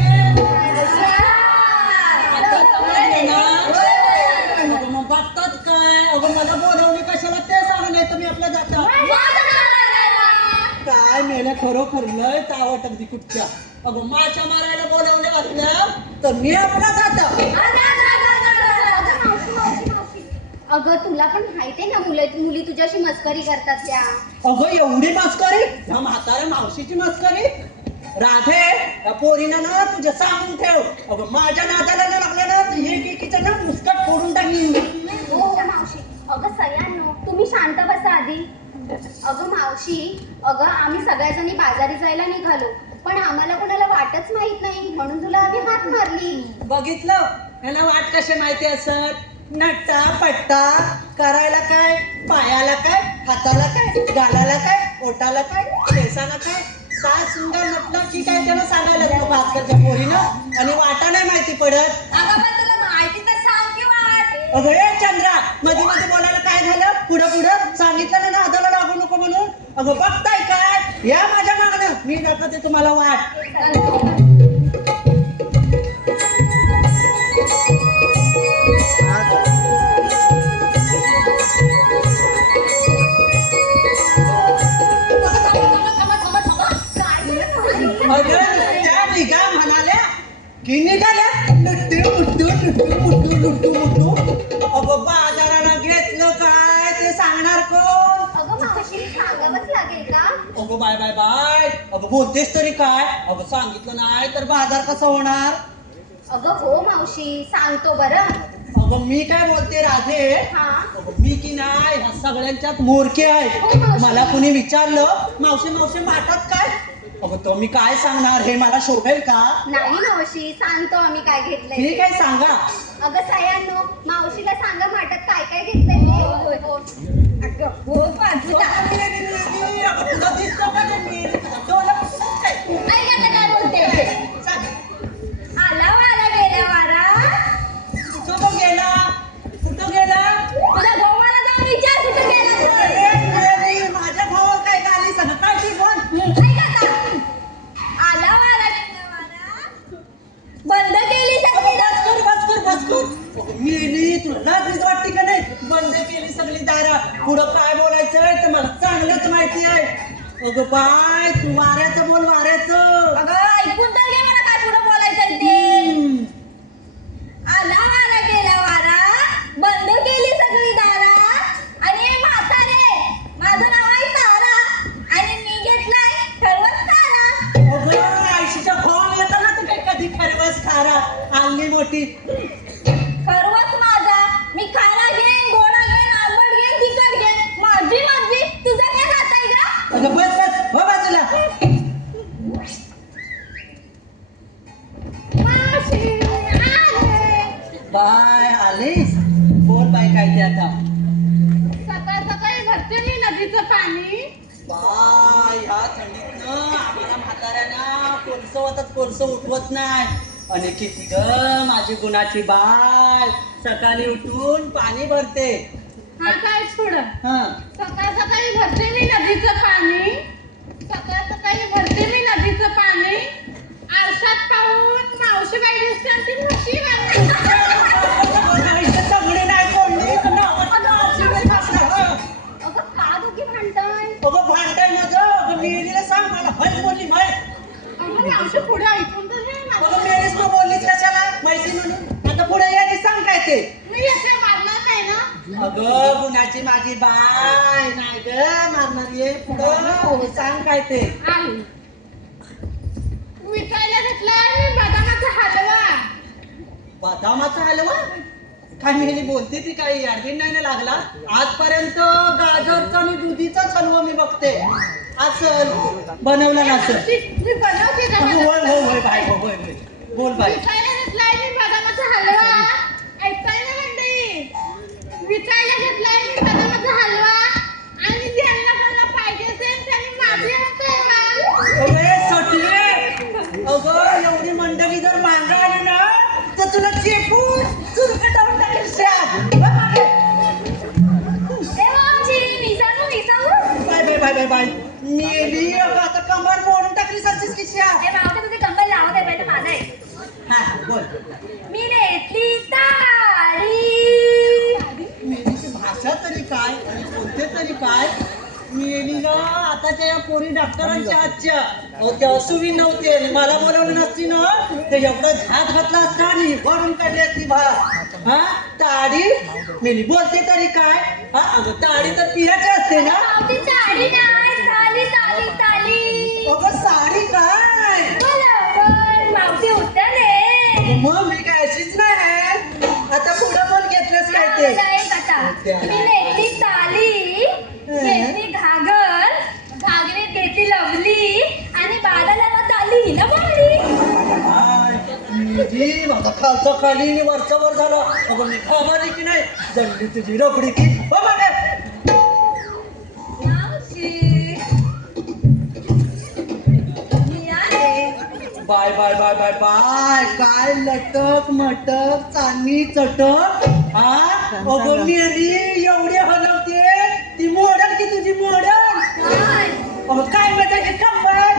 आता समजलं ना. अगं मग बघतात काय. अगं मला बोलवली कशाला ते सांगून येतं मी आपल्या जाता. काय मेल्या खरोखर लय चावट अगदी कुठच्या. अगं माशा मारायला बोलवले असल्या तर मी आपला जाता. अगं तुला पण माहितीये ना मुली तुझ्याशी मस्करी करतात त्या. अगं एवढी मस्करी. ह्या म्हाताऱ्या मावशीची मस्करी. राधे या पोरीनं ना तुझ्या सांगून ठेव. अगं माझ्या नादाला ना लागलं ना हे एकीचं ना मुस्कट फोडून टाकीन. हो मावशी. अगं सगळ्यांनो तुम्ही शांत बसा आधी. अगं मावशी आम्ही सगळ्याजणी बाजारी जायला निघालो पण आम्हाला कोणाला वाटच माहित नाही म्हणून तुला आम्ही हात मारली. बघितलं याला वाट कशी माहिती असत. नट्टा पट्टा करायला काय पायाला काय हाताला काय गालाला काय ओटाला काय केसाला काय काय सुंदर नटलं की काय त्याला सांगायला नको आजकालच्या पोरीनं. आणि वाटा नाही माहिती पडत. अगं ए चंद्रा मध्ये बोलायला काय झालं. पुढं सांगितलं ना नादाला लागू नको म्हणून. अगं बघताय काय या माझ्या मागणं मी दाखवते तुम्हाला वाट. म्हणाल्या की निघाल्या लुट्टू. अगं बाजाराला घेतलं काय ते सांगणार कोण. अगं मावशी सांगावंच लागेल का. अगं बाय अगं बोलतेस तरी काय. अगं सांगितलं नाही तर बाजार कसा होणार. अगं हो मावशी सांगतो बरं. अगं मी काय बोलते राधे. मी की नाही ह्या सगळ्यांच्यात मोरके आहे. मला कुणी विचारलं मावशी माठात काय. अगं तो मी काय सांगणार हे मला शोभेल का. नाही मावशी सांगतो आम्ही काय घेतलंय. ठीक आहे सांगा. अगं सयांनो मावशीला सांगा माठात काय घेतलंय ते. तुला दिसतं का नाही? ऐका ना काय बोलते. आला वारा गेला वारा. कुठं गेला तुला गोवाला जाऊन विचार कुठं गेला तर. माझ्या भावाला काय गाली सगळं काय ती बोल. ऐका का आला वारा गेला वारा बंद केली बस कर अगं बाय तू वाऱ्याचं बोल वाऱ्याचं. अगं ऐकून तर घे मला काय पुढे बोलायचं ते. आला वारा गेला वारा, बंद केली सगळी दारा, आणि हे म्हातारे माझं नाव आहे तारा, आणि मी घेतलाय खरवस तारा. अगं आयशीच्या खोल येतं ना तू काही कधी खरवस खारा आणली मोठी. खरवस माझा, मी खारा घेईन, गोडा घेईन, आंबट घेईन, तिखट घेईन, माझी मर्जी, तुझं काय खाताय का? अगं बस बस हो बाजूला. मावशी आले. बाय आलीस बोल बाय काय ते आता. सकाळ सकाळी भरते मी नदीचं पाणी. बाय ह्या थंडीतनं आम्हाला म्हाताऱ्यांना कोळसवतच कोळस उठवत नाही. आणि किती ग माझी गुणाची बाय सकाळी उठून पाणी भरते. हा काय पुढं हा सकाळ सकाळी भरते मी नदीचं पाणी. सकाळ सकाळी भरते मी नदीचं पाणी. आरशात पाहून मावशीबाई दिसतात ती म्हशी बांधून. सगळे नाही कोणली अगं का दोघी भांडताय? अगं भांडताय माझं. अगं मेलीला सांग मला भज बोलली म्हण. अगं मावशी पुढे ऐकून तर घे अगं माझं. मेलीस मग बोललीस कशाला मैत्री म्हणून. आता पुढे यायची सांग काय ते. मी येते मारणार नाही ना. अगं गुणाची माझी बाय नाही ग मारणार ये पुढं सांग काय ते. आली. विकायला घेतलाय मी बदामाचा हलवा. बदामाचा हलवा. काय मेली बोलते ती काही याडबीन नाही ना लागला. आजपर्यंत गाजरचा आणि दुधीचाच हलवा मी बघते. असं बनवला नसेल. मी बनवते का अगं, बदाम? होय होय होय बाय होय होय होय. बोल बाय. विकायला घेतलाय मी बदामाचा हलवा. ऐकाय ना मंडळी, विकायला घेतलाय मी बदामाचा हलवा, आणि ज्यांना कोणाला पाहिजे असेल त्यांनी माझी हात अरे सटले. अगं एवढी मंडळी जर मांगा आली ना तर तुला चेपून चुरकटावून टाकेल शाद. Bye bye bye bye bye. मेली अगं आता कमर मोडून टाकली सारखीच की शाद. हा बोल. मी रेतली तारी. मेलीची भाषा तरी काय आणि बोलते तरी काय. मेलीला आताच्या या पोरी डॉक्टरांच्या हातच्या त्या सुवी नव्हते आणि मला बोलवलं नसती ना तर एवढं झात घातला असता आणि भरून काढली असती भात. हा ताडी मेली बोलते तरी काय. हा अगं ताडी तर पिराची असते ना. मावशी साडी नाही, ताली ताली ताली. अगं साडी काय. बरोबर, मावशी उत्तरे. मग मी काय अशीच नाही आहे. आता पुढं पण घेतलंच काय ते. मी नेटली ताली, घेतली घागर, घागरीत घेतली लवली, आणि बाळाला ताली ना बाळी. जी माझा खालचा खाली आणि वरचा वर झाला. अगं मी खामारी की नाही जणली तुझी रबडी की. हो मागे. मावशी मी आले. Bye bye bye bye bye. काय लटक मटक चांदणी चटक. हा अगं मेली एवढी हलवते ती मोडल की तुझी मोडल. काय? अगं काय म्हणते की कंबर.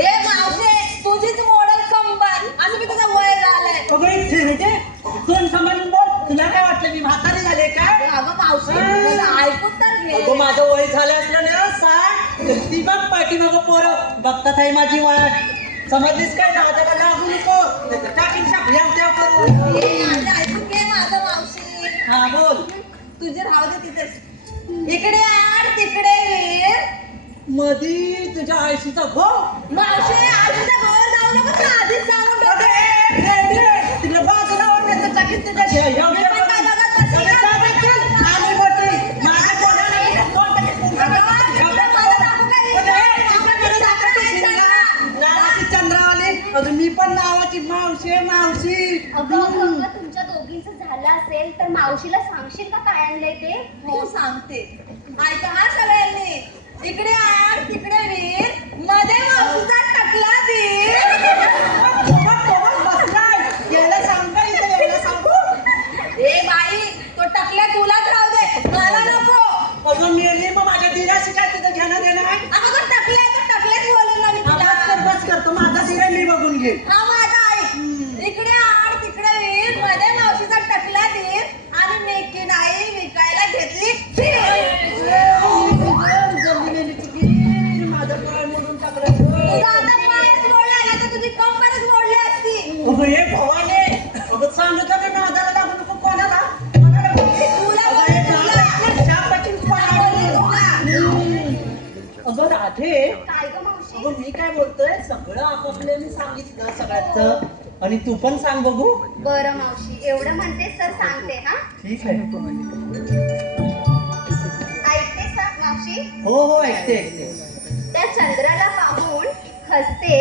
ए मावशी, तुझीच मॉडेल कंबर, आणि मी तुझं वय झालंय. अगं इथे म्हणजे दोन सांभाळून बोल. तुला काय वाटलं मी म्हातारी झाले काय. अगं मावशी, तुझं ऐकून तर घे. अगं माझं वय झालं असलं ना सांग तर ती बघ पाठीमागं पोरं बघतात आहे माझी वाट. समजलीस काय. नावाला लागू नको टाकीन शाप करू. ए, माझं ऐकून घे माझं मावशी. हा बोल. तुझे राहू दे तिथेच. इकडे आड तिकडे वीर. मधी तुझ्या आयशीचा घो. मावशी आजीचा घर जाऊ नको, तुला आधीच सांगून ठेवते. तिकडे बाजूला ओढण्याचं टाकीन तुझ्या मी पण काय बघत बसली का? आम्ही मोठी माझ्या पोटाला दोन टाकीन पुंगा. अगं, मला दाखवू का हे? नावाची चंद्रावली. अगं मी पण नावाची मावशी मावशी. अगं तुमच्या दोघींचं झालं असेल तर मावशीला सांगशील का काय आणलंय ते? हो सांगते. ऐका हा सगळ्यांनी. इकडे आड तिकडे वीर, मध्ये मावशीचा टकला दीर. याला सांग का इथं याला सांगू. ए बाई, तो टकल्या तुलाच राहू दे, मला नको. अगं मेली मग माझ्या दिराशी काय तुझं घेणं देणं आहे. अगं तो टकल्याच बोलेल ना मी तुला. बस करतो माझा दिरा मी बघून घे. हा माझा आई. इकडे आड तिकडे वीर, मध्ये मावशीचा टकला दीर, आणि नेकी नाही विकायला घेतली. जल्दी मेलीची की माझा माझं पाय मोडून टाकलं तुझा आता पायच मोडला ना तर तुझी कंबरच मोडली असती. अगं हे भवाने अगं सांगत का नादाला लागू नको कोणाला कोणाला बोलली? तुला अगं हे नादाला शापाची पाय अगं राधे काय ग मावशी? अगं मी काय बोलतोय सगळं आपापले मी सांगितलं सगळ्याचं आणि तू पण सांग बघू. बरं मावशी एवढं म्हणतेस तर सांगते हा. ठीक आहे. ऐकतेस हा, मावशी? हो हो ऐकते ऐकते. त्या चंद्राला पाहून हसते,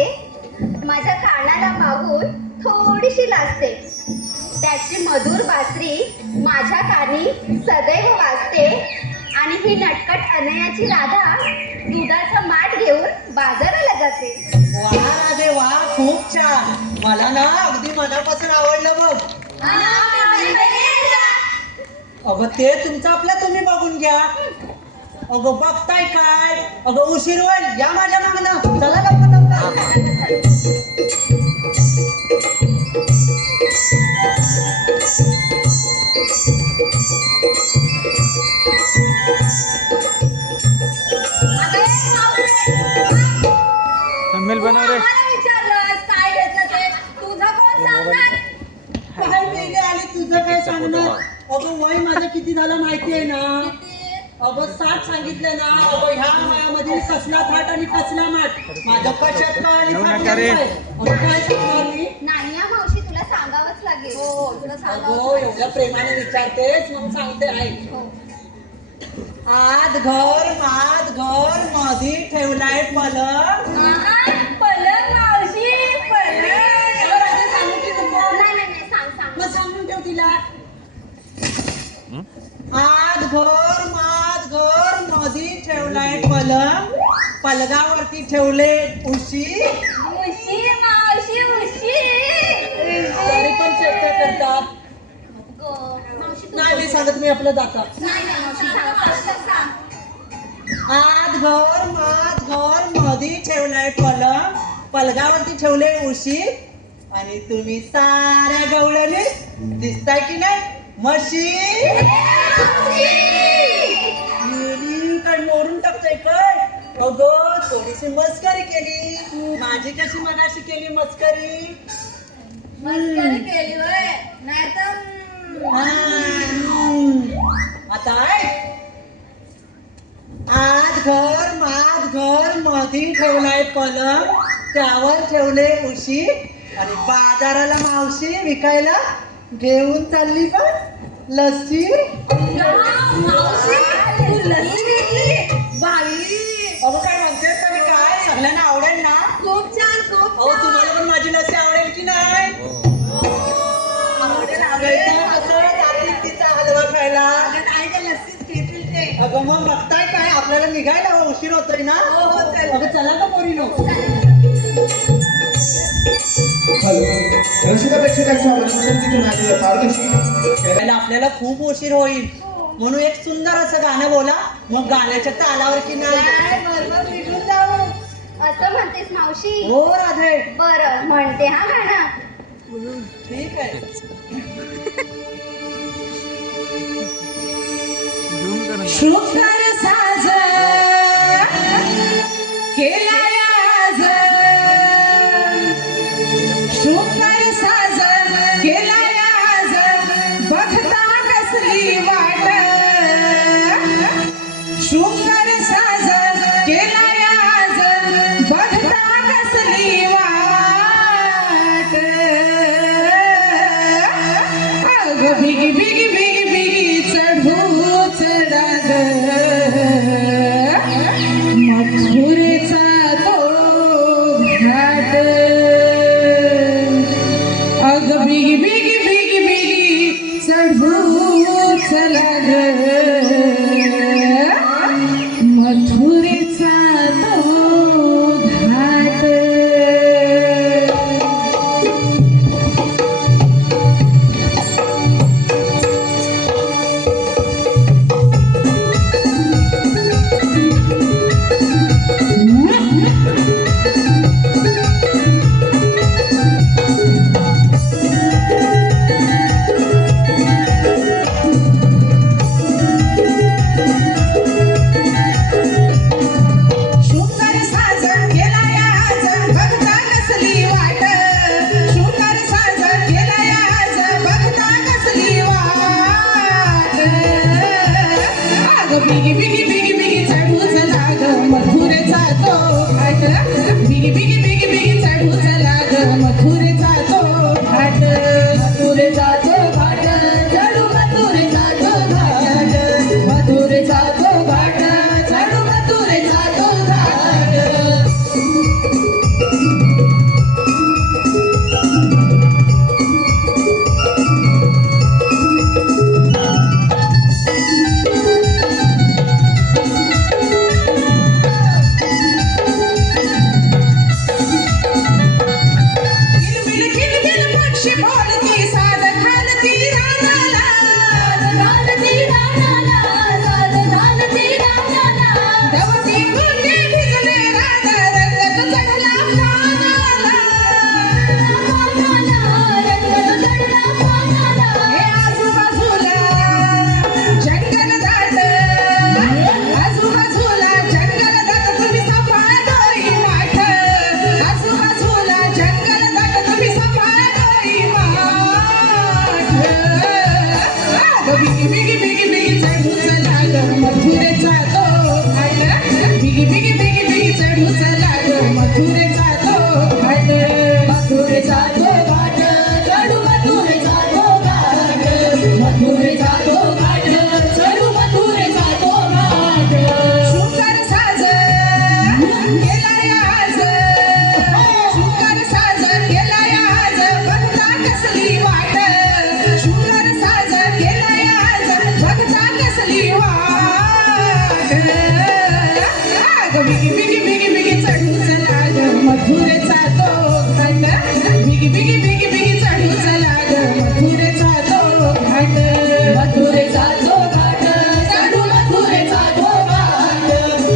माझ्या कानाला पाहून थोडीशी लाजते. त्याची मधुर बासरी माझ्या कानी सदैव वाजते आणि ही नटखट अनयाची राधा दुधाचा माठ घेऊन बाजाराला जाते. वा राधे वा खूप छान. मला ना अगदी मनापासून आवडलं बघ. अगं ते तुमचं आपलं तुम्ही बघून घ्या. अगं बघताय काय अगं उशीर होईल या माझ्या मागणं चला लवकर लवकर. थंबनेल बनव रे. मला विचारलंस काय घेतलं ते तुझं कोण सांगणार? काय मेले आले तुझं काय सांगणार. अगं वय माझं किती झालं माहिती आहे ना. अगं 60 सांगितलं ना. अगं ह्या वयामध्ये कसला थाट आणि कसला माठ माझं कशात काय आणि येऊ थाट नका रे. काय. अगं काय सांगणार मी. नाही हा मावशी तुला सांगावंच लागेल. हो तुला अगं सांगावं. एवढ्या प्रेमाने विचारतेस मग सांगते ऐक. आत घर मात घर मधी ठेवलाय पलंग. पलंग मावशी पलंग. सांगू की नको? नाही सांग सांग. मग सांगून ठेव तिला. आत घर मात घर मधी ठेवलाय पलंग पलंगावरती ठेवले उशी. उशी मावशी उशी. तरी पण चर्चा करतात. मावशी तू नाही मी सांगत मी आपलं जातात. नाही मावशी सांग. आत घर मात घर मधी ठेवलाय पलंग पलंगावरती ठेवले उशी आणि तुम्ही साऱ्या गवळणी दिसताय की नाही म्हशी. गेली काय मोडून टाकतोय काय. अगं थोडीशी मस्करी केली. माझी कशी मनाशी केली मस्करी. केली होय नाहीतर आता ऐक. आत घर मात घर मधी ठेवलाय पलंग त्यावर ठेवले उशी आणि बाजाराला मावशी विकायला घेऊन चालली पण लस्सी. अगं काय म्हणते तरी काय सगळ्यांना आवडेल ना. खूप छान खूप अहो तुम्हाला पण माझी लस्सी आवडेल की नाही. कसं जातील तिचा हलवा खायला. अगं मग बघताय काय आपल्याला निघायला उशीर होतोय ना. अगं चला का पोरीनो. हॅलो रसिका प्रेक्षकांच्या मनपसंतीतून आलेलं पारदर्शी आपल्याला खूप उशीर होईल म्हणून एक सुंदर असं गाणं बोला मग गाण्याच्या तालावर की नाही बरोबर निघून जाऊ. असं म्हणतेस मावशी. हो राधे. बरं म्हणते हा गाणं. ठीक आहे. झूम करून शुकर साज केलाय आज शुकर साज केलाय आज बघता कसली वाट शुकर साज केलाय आज बघता कसली वाट अग बिगी बिगी बिगी बिगी चढू चढा ग मथुरेचा बिगी बिगी बिगी बिगी चढू चला ग मथुरेचा तो घाट मथुरेचा तो घाट चढू मथुरेचा तो घाट मथुरेचा तो घाट चढू मथुरेचा तो घाट बिगी बिगी बिगी बिगी चढू चला ग मथुरेचा तो घाट बिगी बिगी बिगी बिगी चढू चला ग मथुरेचा तो घाट मथुरेचा तो घाट चढू मथुरेचा तो घाट मथुरेचा तो घाट चढू मथुरेचा तो घाट शृंगार साज केलाय आज शृंगार साज केलाय आज बघता कसली वाट शृंगार साज केलाय बघता कसली वाट बिगी बिगी बिगी बिगी चढू चला ग मथुरेचा तो घाट बिगी बिगी बिगी बिगी चढू चला ग मथुरेचा तो घाट मथुरेचा तो घाट चढू मथुरेचा तो घाट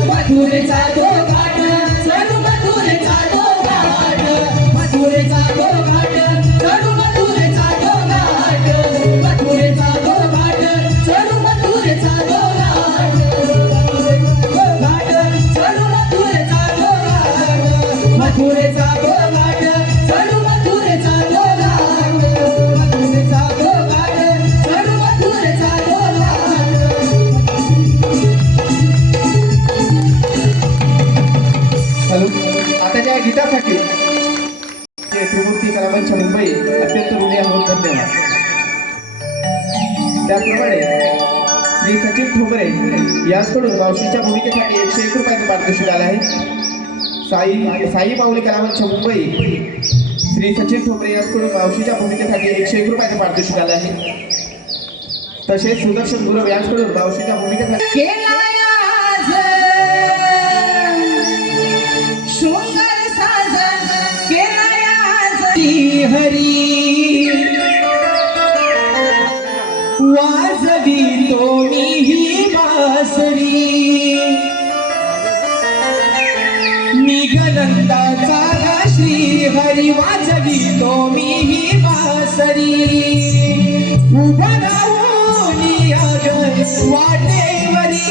मथुरेचा तो घाट चढू मथुरेचा तो घाट मथुरेचा तो घाट चढू मथुरेचा तो घाट मथुरेचा तो घाट चढू मथुरेचा तो घाट चढू मथुरेचा तो घाट मथुरेचा तो घाट चढू मथुरेचा तो घाट मथुरेचा तो घाट चढू मथुरेचा तो घाट हॅलो आताच्या या गीतासाठी त्रिमूर्ती कलामंच मुंबई अत्यंत ऋणी आहोत धन्यवाद. त्याचप्रमाणे श्री सचिन ठोंबरे याचकडून मावशीच्या भूमिकेसाठी 101 रुपयाचं पारितोषिक आलं आहे. साई पाऊली कलामंच मुंबई श्री सचिन ठोंबरे याचकडून मावशीच्या भूमिकेसाठी 101 रुपयाचं पारितोषिक आलं आहे. तसेच सुदर्शन गुरव याचकडून मावशीच्या भूमिकेसाठी केलाय आज शृंगार साज केलाय आज हरी वाजवी तोणी ही बासरी निगनंदाचा गा श्री हरी वाजवी तोणी ही बासरी उभा राहून यागन वाटेवरी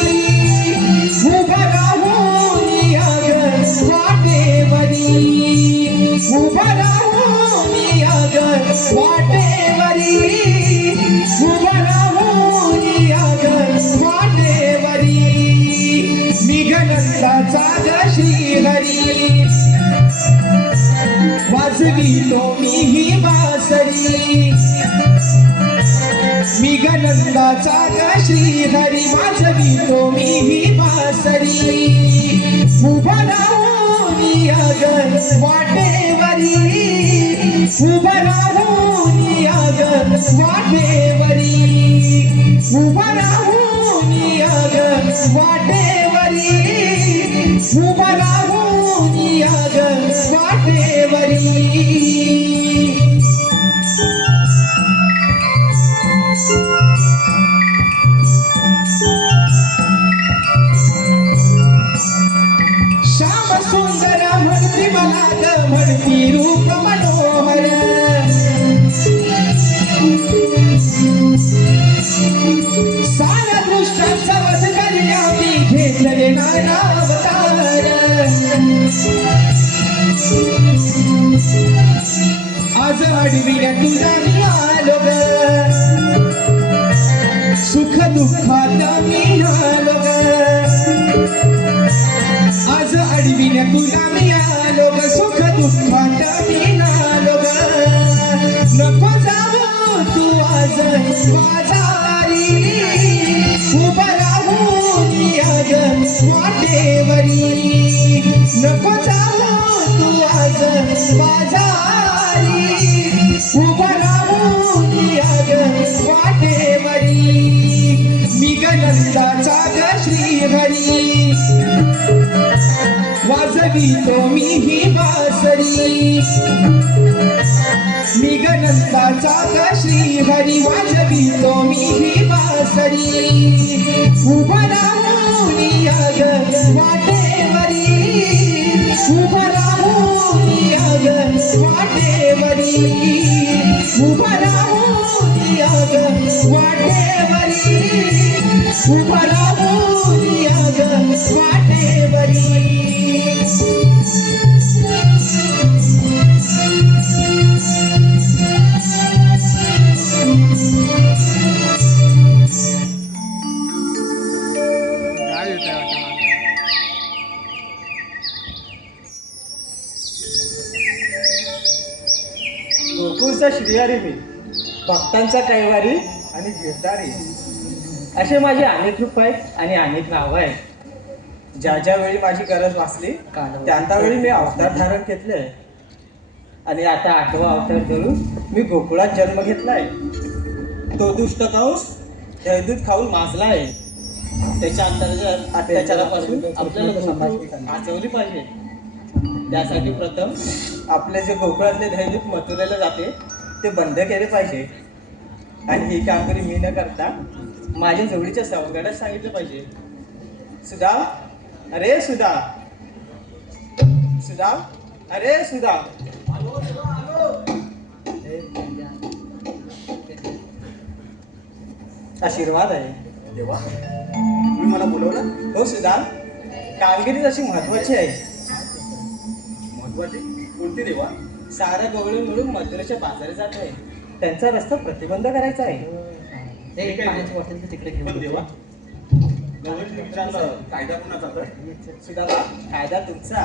उभा राहून यागन वाटेवरी उभा राहून यागन वाटेवरी उभा राहून यागन वाटेवरी निगनंदाचा ग श्रीहरी वाजवी तोमी ही बासरी निगनंदाचा ग श्रीहरी वाजवी तोमी ही बासरी उभा राहून यागन वाटेवरी उभा राहून यागन वाटेवरी उभा राहून यागन वाटेवरी उभा राहून यागन वाटेवरी श्याम सुंदर म्हणती मला ग म्हणती रूप मनोहर सारा दृष्टांचा वध करण्या मी घेतले नाना अवतार आज अडविण्या तुझा मी आलो ग सुख दुःखात मी आलो ग आज अडविण्या बिन तुला मी आलो ग सुख दुःखात मी नालो ग नको जाऊ तू आज बाजारी उभा राहून याग वाटेवरी नको जाऊ तू आज बाजारी उभा राहून याग वाटेवरी मी गनंदाचा ग श्रीहरी वाजवितो मी ही बासरी मी गनंदाचा ग श्रीहरी वाजवितो मी ही बासरी उभा राहून याग वाटेवरी उभा राहून याग वाटेवरी उभा राहून याग वाटेवरी उभा राहून याग वाटेवरी काय होतं आता गोकुळचा श्रीहरी मी, भक्तांचा कैवारी आणि गिरधारी असे माझे अनेक रूप आहेत आणि अनेक नावं आहेत. ज्या ज्या वेळी माझी गरज वाचली त्या वेळी मी अवतार धारण घेतले आणि आता 8वा अवतार धरून मी गोकुळात जन्म घेतलाय. तो दुष्ट कंस दहीदूध खाऊन माजला आहे. त्याच्या अत्याचारापासून आपल्याला वाचवली पाहिजे. त्यासाठी प्रथम आपले जे गोकुळातले दहीदूध मथुरेला जाते ते बंद केले पाहिजे आणि ही कामगिरी मी न करता माझ्या जवळीच्या सवंगड्यात सांगितलं पाहिजे. सुधा, अरे सुधा, सुधा, अरे सुधा. आशीर्वाद आहे देवा, तुम्ही मला बोलवलं? हो सुधा, कामगिरी तशी महत्वाची आहे. महत्वाची कोणती देवा? सारा गवळी मिळून मथुरेच्या बाजारी जात आहे. त्यांचा रस्ता प्रतिबंध करायचा आहे. पण देवा, गवळी मित्रांना कायदा कोणाचा तर? सुदामा, कायदा तुमचा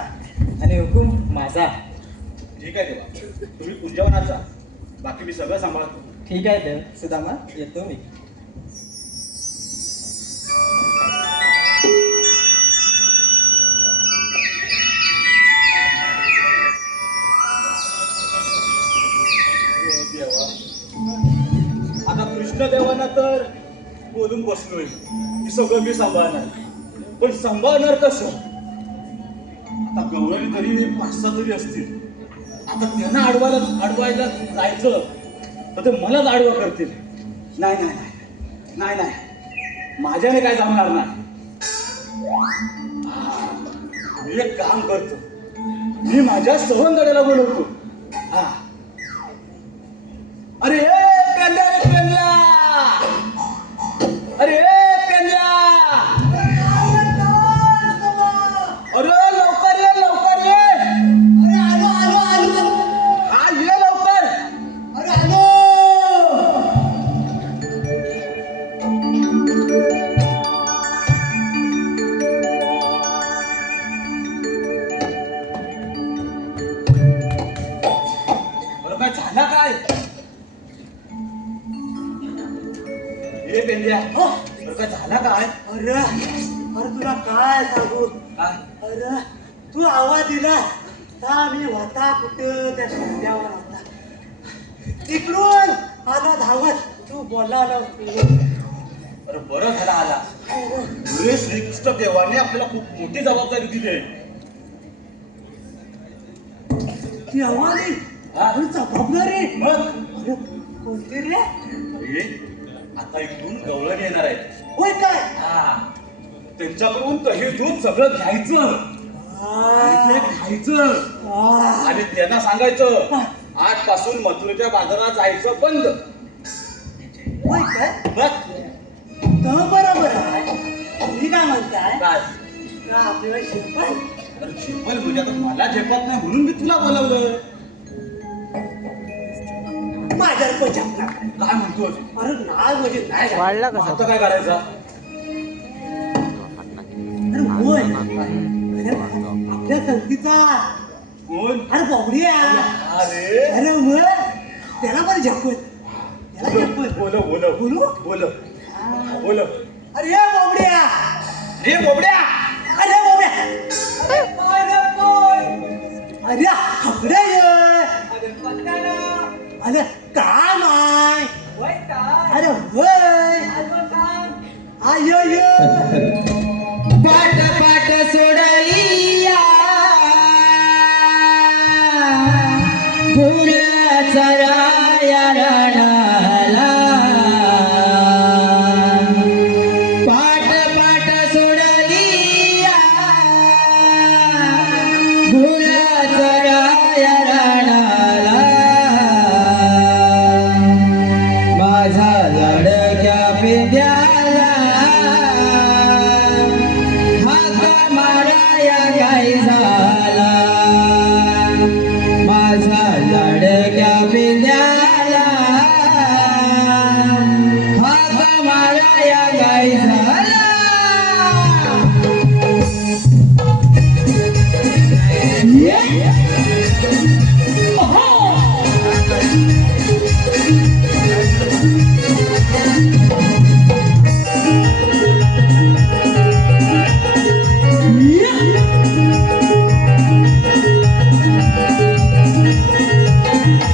आणि हुकूम माझा. ठीक आहे देवा, तुम्ही कुंजवनात जा, बाकी मी सगळं सांभाळतो. ठीक आहे देव. सुदामा, येतो मी. देवा, आता कृष्णदेवांना तर बोलून बसलोय की सगळं मी सांभाळणार, पण सांभाळणार कसं? आता गवळणी तरी 5-6 तरी असतील. आता त्यांना अडवायला जायचं तर ते मलाच आडवं करतील. नाही नाही नाही नाही नाही, माझ्याने काय जमणार नाही. मी एक काम करतो, मी माझ्या सवंगड्याला बोलवतो. हा, अरे पेंड्या रे पेंड्या, अरे पेंड्या, अरे लवकर ये लवकर ये. अरे आलो आलो आलो. हा ये लवकर. अरे आलो. अरे काय झाला काय? ये पेंड्या, अरे काय झाला काय? अरे अरे तुला काय सांगू? काय? अरे तू आवाज दिला का मी होता कुठं त्या संध्यावर होता. तिकडून आला धावत, तू बोलायला अरे बरं झाला आला. पुढे श्रीकृष्ण देवाने आपल्याला खूप मोठी जबाबदारी दिली आहे. ती आवाज हा? जबाबदारी मग अरे कोणती रे? अरे, आता इकडून गवळण येणार आहे. होय काय? हा, त्यांच्याकडून दही दूध सगळं घ्यायचं आणि ते खायचं आणि त्यांना सांगायचं आजपासून मथुरेच्या बाजारात जायचं बंद. होय काय? बघ तर बरोबर आहे. मी काय म्हणताय काय? का आपल्याला शिरपाय? अरे झेपल म्हणजे आता मला झेपत नाही म्हणून मी तुला बोलावलं. माझ्यावर पण झपला. काय म्हणतोस? अरे नाही म्हणजे नाही. वाढला आता कसा काय करायचं? अरे होय. अरे आपल्या आपल्या संगीचा कोण अरे बावड्या अरे अरे मग त्याला पण झपत त्याला झपत बोलो बोलो बोलू बोलो बोलो अरे बावड्या रे बोबड्या अरे बावड्या अरे हकडे अरे काय नाही अरे होय आय पाट पाट सोडलिया गुर चराया रणाला पाट पाट सोडलिया गुर चराया रणाला माझा लाडक्या पेंड्याला हाक माराया काय झाला माझा लाडक्या पेंड्याला हाक माराया काय झाला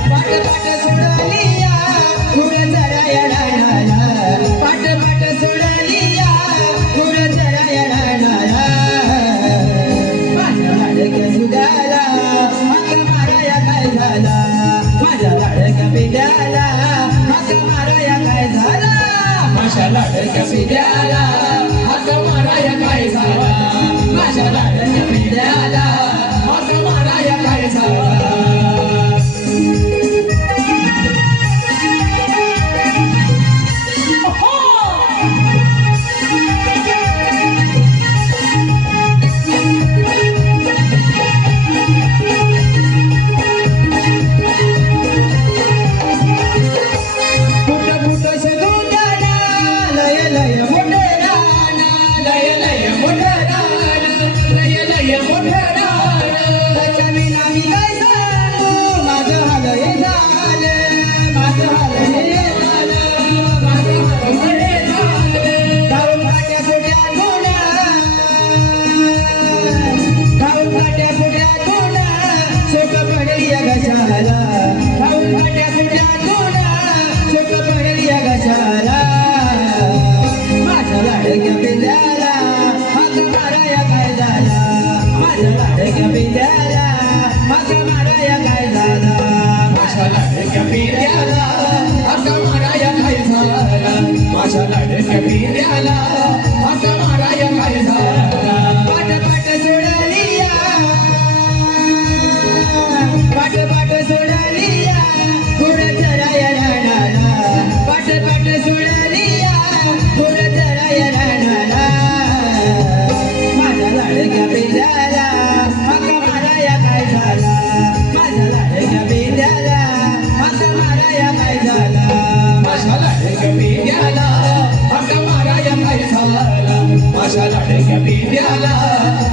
पाट पाट सोडलिया गुर चराया रणाला पाट पाट सोडलिया गुर चराया रणाला माझ्या लाडक्या सुगाला हाक माराया काय झाला माझ्या लाडक्या पिंड्याला हाक माराया काय झाला माझ्या लाडक्या पिंड्याला हाक माराया काय झाला माझ्या लाडक्या पिंड्याला हाक माराया काय झाला फुट फुट शोधून जाना लय लय मोठे राना लय लय मोठे राना लय लय मोठे राना त्याच्या विना मी काय सांगू माझं हाल हे झालं माझं हाल हे झालं माझं हाल हे झालं गाऊन फाट्या फुट्या गुणा गाऊन फाट्या फुट्या गुणा सोट पडेल या घशाला गाऊन फाट्या फुट्या गुणा सोट पडेल या घशाला माझ्या लाडक्या पिंड्याला हाक माराया काय झाला माझ्या लाडक्या पिंड्याला हाक माराया काय झाला माझ्या लाडक्या पिंड्याला हाक माराया काय झाला माझ्या लाडक्या पिंड्याला हाक माराया काय झाला पाट पाट सोडलिया पाट पाट सोडलिया गुर चराया रणाला पाट पाट सोडलिया गुर चराया रणाला माझ्या लाडक्या पिंड्याला हाक माराया काय झाला माझ्या लाडक्या पिंड्याला हाक माराया काय झाला माझ्या लाडक्या पिंड्याला हाक माराया काय झाला माझ्या लाडक्या पिंड्याला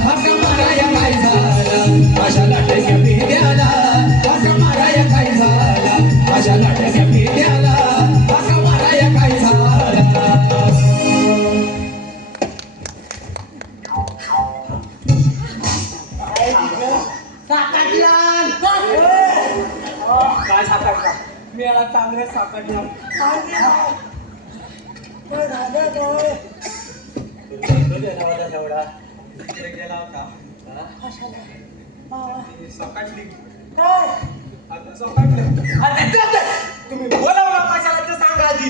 हाक माराया काय झाला माझ्या लाडक्या पिंड्याला हाक माराया काय झाला माझ्या लाडक्या पिंड्याला हाक माराया काय झाला काय सापडला मेळा चांगला सापडला तिकडे गेला होता सकाळली तुम्ही बोलावला कशाला ते सांगा आधी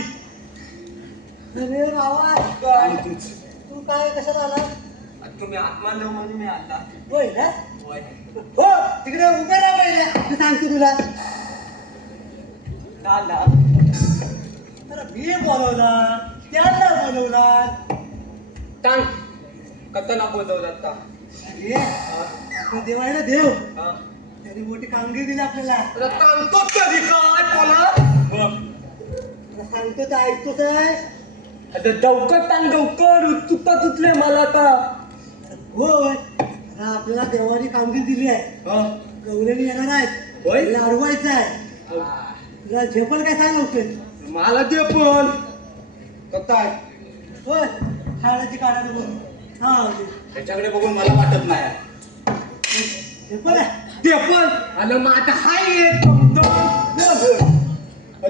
अरे बाबा तू काय कशाला आला तुम्ही आत्मानव म्हणून मी आता होय ना होय हो तिकडे उभे राहा पहिले मी सांगतो तुला दादा अरे मी बोलवला त्यांना बोलवला टांग कथना बोलवलं आता अरे आपला देव आहे ना देव त्यांनी मोठी कामगिरी दिली आपल्याला सांगतो कधी काय बोला तुला सांगतो तर ऐकतोच आहे आता लवकर टांग लवकर तुटले मला आता होय आता आपल्याला देवानी कामगिरी दिली आहे. हा. गवलेली येणार आहेत. होय? तिला अडवायचं आहे. तुला झेपल काय सांग लवकर. मला दे पण काय होय हाडाची काढायला बोल. हा त्याच्याकडे बघून मला वाटत नाही झेपल आहे. ते पण आलं मग आता हाय एक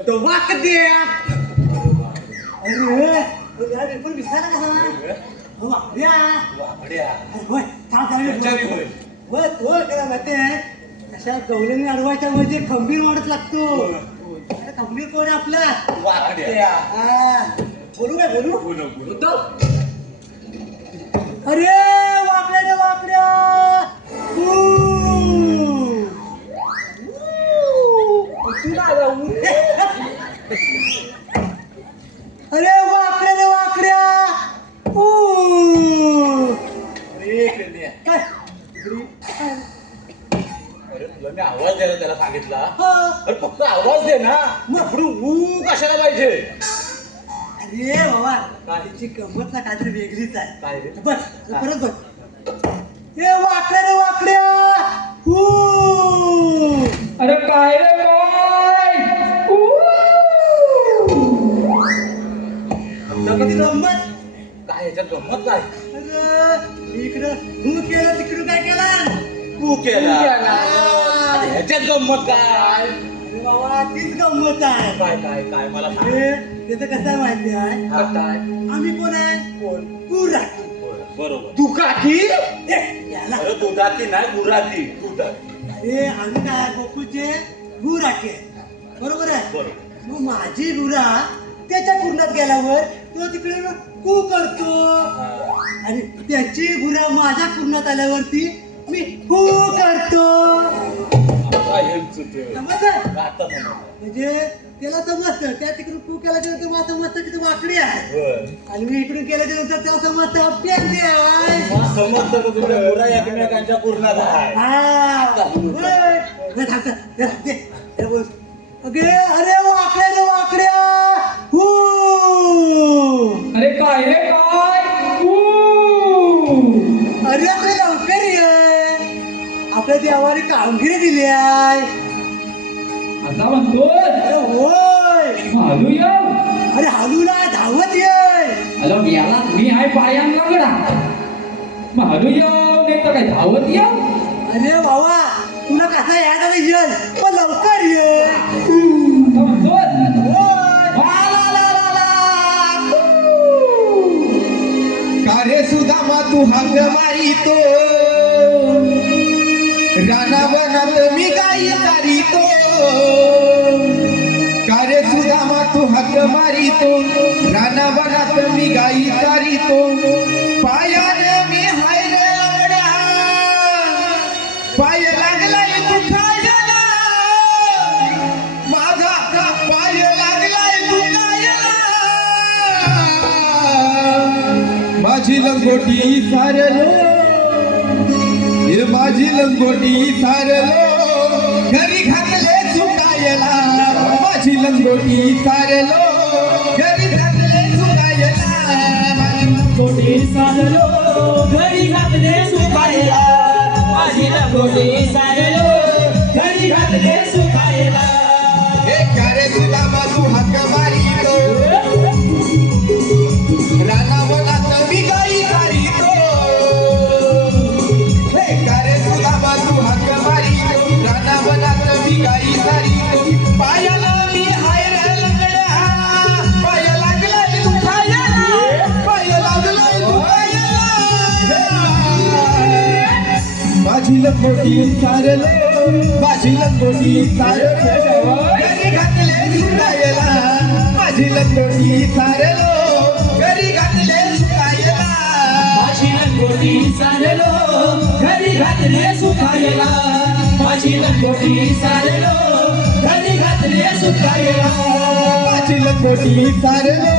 तो वाक द्या अरे या झेपल विसरायला कसा हो वाकड्या. वाकड्या अरे होय थांब त्याच्याने थांब. होय. होय होय त्याला माहिती आहे अशा गवलेने अडवायच्या म्हणजे खंबीर वाढत लागतो. अरे खंबीर कोण आहे आपला. वाकड्या हा. बोलू काय बोलू. बोलतो अरे वाकड्या रे वाकड्या. अरे वाकड्या रे वाकड्या. काय अरे तुला मी आवाज द्यायला त्याला सांगितला हा. अरे फक्त आवाज दे ना मग ऊ कशाला पाहिजे अरे बाबा गाडीची गंमत ना काहीतरी वेगळीच आहे. काय रे? बस परत बस. ए वाकड्या रे वाकड्या. अरे काय रे काय किती गंमत. काय याच्यात गंमत काय अरे इकडं तू केलं तिकडं काय केला. तू केला हा. ह्याच्यात गंमत काय अरे बाबा तीच गंमत आहे. काय काय काय मला सांग अरे त्याचं कसं आहे माहिती आहे. हा, काय आम्ही कोण आहे. कोण गुराखी. बरोबर दुखाकी याला अरे दुधाकी नाही गुराकी दुधाकी अरे आम्ही काय गोकुळचे गुराखी आहे. बरोबर आहे. बरोबर मग माझी गुरा त्याच्या कुंडात गेल्यावर तो तिकडे कू करतो आणि त्याची गुरा माझ्या कुंडात आल्यावरती मी हू करतो. समजलं? आता समजलं. म्हणजे त्याला समजतं त्या तिकडून कू केल्याच्या नंतर मला समजतं की तो वाकडी आहे आणि मी इकडून केल्याच्या नंतर त्याला समजतं पेंडी आहे. समजतं का तुमच्या गुरा एकमेकांच्या पूर्णात आहे हा. होय. नाही थांबतं. जरा दे. जरा बोल. अगे अरे वाकड्या रे वाकड्या. हू. अरे काय रे काय अरे तू लवकर ये. आपल्या देवाने कामगिरी दिली आहे. आता म्हणतो अरे होय. हालू या अरे हालूला धावत ये. अलो याला मी आहे पायान लागला मग हालू या नाही तर काय धावत या अरे बाबा तुला कसा याद आला येईल पण लवकर ये. आता म्हणतो होय. ला ला ला ला कार्य सुदामा तू हाक मारितो रानावनात मी गाई चारितो. कार्य सुदामा तू हाक मारितो रानावनात मी गाई चारितो. पायाने मी हायरड्या पाय लागलाय दुखायला माझा पाय लागलाय दुखायला. माझी लंगोटी सारलो हे माझी लंगोटी सारलो घरी घातले सुकायला. माझी लंगोटी सारलो घरी घातले सुकायला. माझी लंगोटी सारलो घरी घातले सुखायला माझी लंगोटी सारलो घरी घातले सुखायला. हे कार्य सुदामा तू हाक मारितो रानावनात मी गाई चारितो. हे कार्य सुदामा तू हाक मारितो रानावनात मी गाई चारितो. पायाला मी हायर लंगड्या पाय लागलाय दुखायला पाय लागलाय दुखायला. माझी लंगोटी सारलो माझी लंगोटी सारलो घरी घातले सुकायला. माझी लंगोटी सारलो घरी घातले सुकायला. माझी लंगोटी सारलो घरी घातले सुखायला माझी लंगोटी सारलो घरी घातले सुखायला. माझी लंगोटी सारलो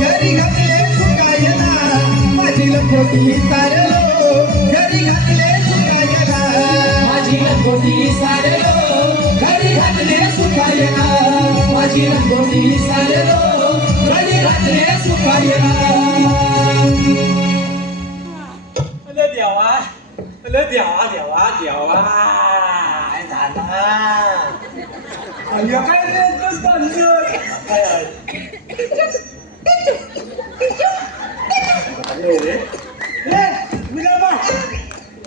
घरी घातले सुकायला. माझी लंगोटी सारलो घरी घातले सुकायला. माझी लंगोटी सारलो घरी घातले सुखायला माझी लंगोटी सारलो घरी घातले सुखायला. अरे देवा अरे देवा देवा देवा काय झाला अय्या काय रे एकदम तांदूळ काय आहे? अरे रे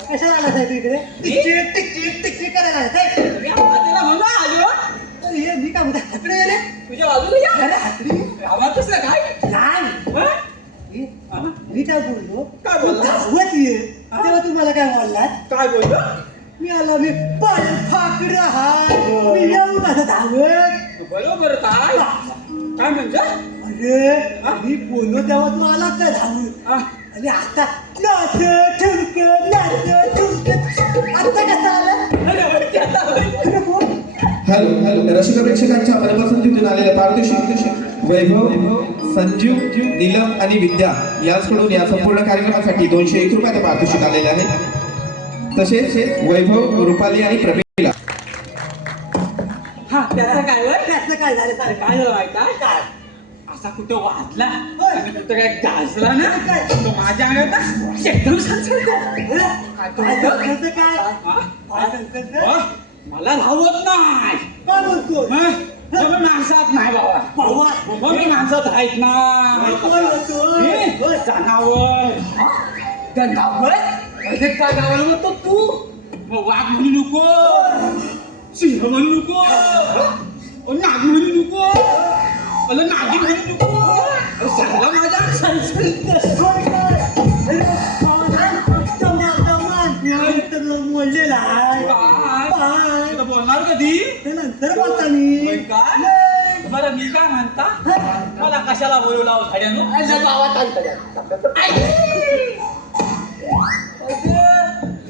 कशाला आला साहेब इकडे टिक करायला आला साहेब. मी आवाजाला म्हणून आलो अरे हे मी काय म्हणतो हाकडे गेले तुझ्या बाजूला या अरे हाकडी आवाजच ना काय नाही हं? हे, मी काय बोललो काय बोलला? धावत ये तेव्हा तुम्हाला काय बोललात काय बोलतो मी आला मी पण फाकड हाय मी येऊ माझं धावत बरोबर काय काय म्हणजे अरे मी बोललो तेव्हा तू आलाच नाही धावत हा? आणि आता नाच ठुमक आता कसं आलं अरे होय, ते आता होय. अरे कोण? हॅलो रसिक प्रेक्षकांच्या मनापासून तिथून आलेल्या पारितोषिक वैभव संजीव नीलम आणि विद्या यांच्याकडून या संपूर्ण कार्यक्रमासाठी 201 रुपयाचे पारितोषिक आलेले आहे. तसेच वैभव रुपाली आणि प्रवीणला हा त्याचं काय होय त्याचं काय झालं अरे सांग काय झालं माहिती आहे? काय असा कुठं वाजला होय. आणि कुठं काय गाजला ना तो माझ्या अंगात ना एकदम संचलतो. काय संकल्प काय हा? काय संकल्प अ, मला धावत नाही काय बोलतो मग मी माणसात नाही बाबा बाबा मग मी माणसात आहेत ना कोण होतो जनावर जनावर अरे काय गावाला म्हणतो तू मग वाघ म्हणू नको सिंह म्हणू नको नाग म्हणू नको मला नागिन म्हणू नको अरे सगळा माझ्या संस्कृत बोललेला आहे काय तुला बोलणार कधी नंतर बोलता मी होय काय बरं मी काय म्हणता मला कशाला बोलवला हो झाड्यानं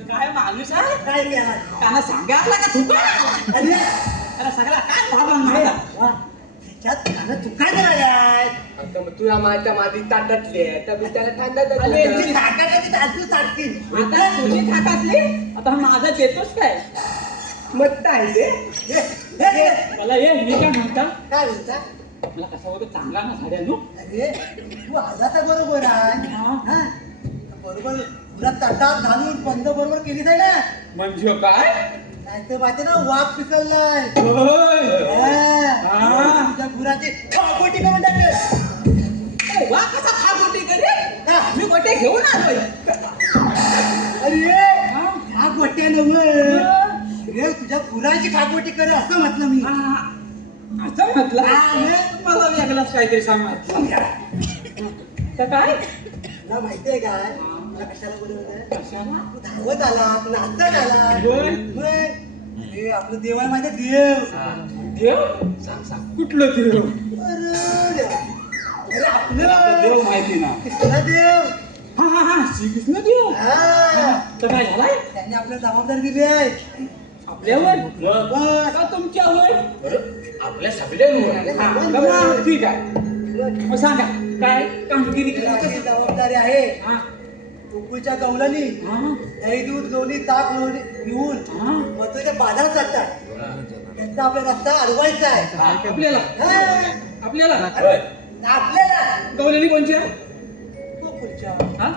काय माणूस आहे काय केला त्यांना सांगायला का तुका अरे त्याला सगळा काय भाबा माझा वा, त्याच्यात गाणं तू काय करायलाय तुला माझ्या मादी ताटातली आहे तर मी त्याला अरे, तुझी ताटाची ताटू ताटतील आता तुझी थाटातली आता हा माझा देतोस काय मत आहे ते मला ये मी काय म्हणता काय म्हणता मला कसा होतं चांगला ना झाड्यानो अरे तू आला तर बरोबर आहे हा? बरोबर पुरा ताटात घालून बंद बरोबर केली जाय ना म्हणजे काय नाही तर माहिती ना वाघ पिकललाय होय. हा. तुझ्या गुराची खापोटी करून टाकलं वा कसा खा गोटी करे हा. मी गोटे घेऊन आलोय अरे हा गोट्या नव रे तुझ्या गुराची खापोटी कर असं म्हटलं मी हा, असं म्हटलं हा, मग? मला वेगळाच काहीतरी सांगत तर काय तुला माहितीये काय तुला कशाला बोलवलं कशाला तू धावत आला तू नाचत आला होय. होय. अरे आपलं देव आहे माहिती देव देव कुठलं देव अरे देव. अरे आपल्याला आपलं देव माहिती ना कृष्ण देव हा हा हा श्रीकृष्ण देव हा. तर काय झालाय त्यांनी आपल्याला जबाबदारी दिली आहे आपल्यावर बस का तुमच्यावर आपल्या सगळ्यांवर हा, बरं, ठीक आहे मग सांगा काय कामगिरी आपली जबाबदारी आहे हा गोकुळच्या गवळणी हा दही दूध लोणी ताक लोणी घेऊन हा मथुरेच्या बाजारात जातात त्यांचा आपला रस्ता अडवायचा आहे आपल्याला हा. आपल्याला आपल्याला गवलेली कोणच्या गोकुळच्या हा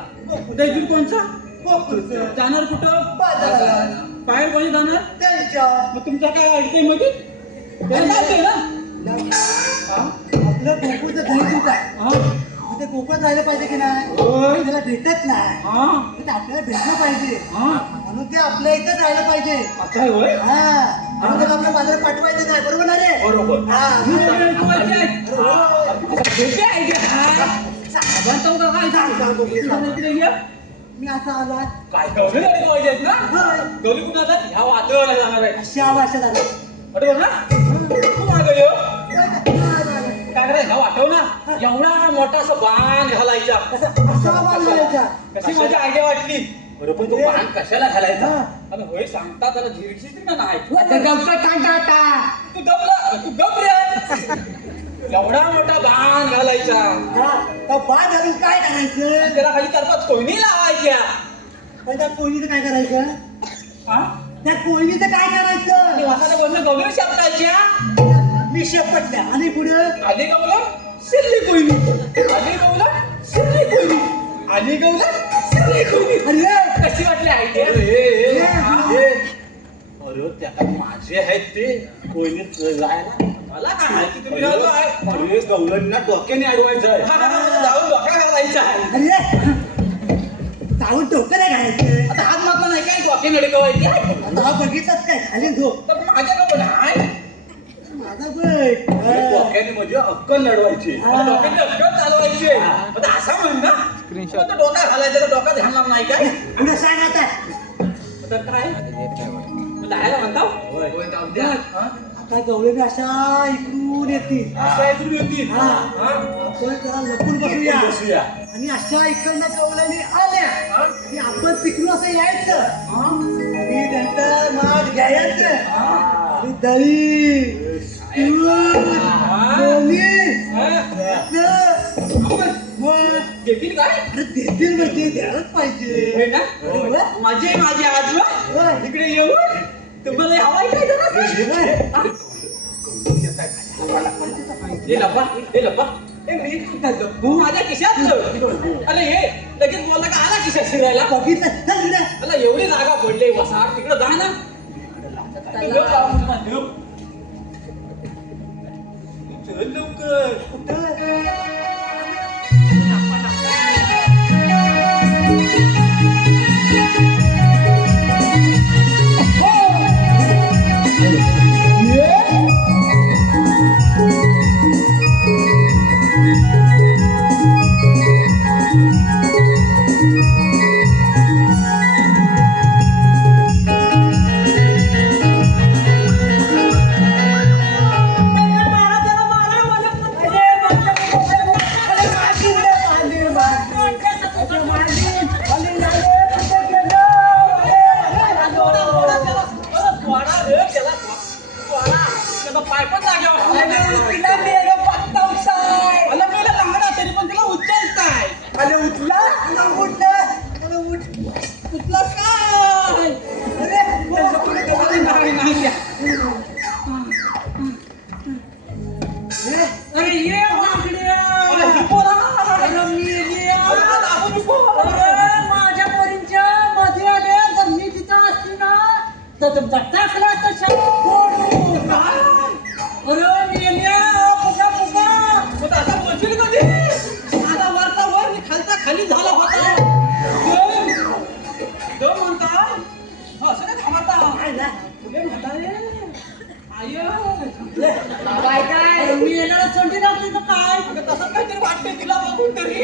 दैजूर कोणचा गोकुळचं जाणार कुठं बाजाराला बाहेर कोणी जाणार त्यांच्या मग तुमच्या काय अडचण मध्ये त्याला जाते ना हा आपलं गोकुळचं दही दूध आहे हा मग ते गोकुळात राहिलं पाहिजे की नाही होय. त्याला भेटत नाही हा मग ते आपल्याला भेटलं पाहिजे हा म्हणून ते आपल्या इथंच राहिलं पाहिजे आता आहे होय हा म्हणून त्याला आपल्या बाजारात पाठवायचं नाही बरोबर ना रे बरोबर हा वेळ ठेवायची आहे. अरे हो. भेटते idea. साबण तो का काय सांगतो? इकडे ये. मी असा आला काय गवळी गाडी गावाची आहेत ना होय. गवळी कुठं जातात ह्या वादळाला जाणार आहे अशा भाषेत आला बरोबर ना तू मागं ये. काय करायचं ह्या वाटव ना एवढा मोठा असं बाण घालायचा असा आवाज यायचा. कशी माझी आयडिया वाटली बरोबर तो बाण कशाला घालायचा हा. आता होय सांगता त्याला झिरशीच ना नाही आता गवता काढा आता तू दबला तू गप रे एवढा मोठा बाण घालायचा हा, तर बाद घालून काय करायचं त्याला खाली तरफात कोयनी लावायच्या पण त्या कोयनीचं काय करायचं हा त्या कोयनीचं काय आणि करायचं वासाला बोलणं गवळी शापटायच्या मी शेपटल्या आणि पुढं आली गवलं शिरली कोयनी आली गवलं शिरली कोयनी आली गवलं शिरली कशी वाटली आयडिया अरे त्याला माझे आहेत ते कोणी जायला मला काय माहिती तुम्ही राहतो आहे अरे गवळणीला डोक्याने अडवायचं आहे जाऊन डोक्याला घालायचं आहे जाऊन डोकं नाही घालायचं. आता हात मारला नाही काय डोक्याने अडकवायची आता हा बघितलाच काय खाली झोप तर माझ्याकडे पण आहे माझा बघ डोक्याने म्हणजे अक्कल लढवायची डोक्याने अडकत चालवायचे आता असा म्हण ना स्क्रीनशॉट डोका घालायचं तर डोका घालणार नाही काय पुढे सांग आता. तर काय जायला म्हणता आता गवळणी अशा इकडून येतील. हा आपण जरा लपून बसूया आणि अशा इकडनं गवळणी आल्या की आपण तिकडून असं यायचं आणि नंतर माठ घ्यायचं आणि दही दूध, लोणी, मग देखील काय अरे देतील म्हणजे द्यायलाच पाहिजे. ना माझे आजोबा इकडे येऊन तुम्हाला हवाय काय जरा हे लपा मी तू माझ्या खिशात अरे हे लगेच बोलला का आला खिशात शिरायला बघितलं चल इकडे. मला एवढी जागा पडली वसाड तिकडे जा ना चल लवकर तुमचा टाकला तशा आता बोलशील कधी आता वरचा वर मी खालचा खाली झाला होता म्हणता असं नाही थांबता पुढे म्हणता काय काय मी येणारा चंडी लागते तर काय तसं काहीतरी वाटते तिला बघून तरी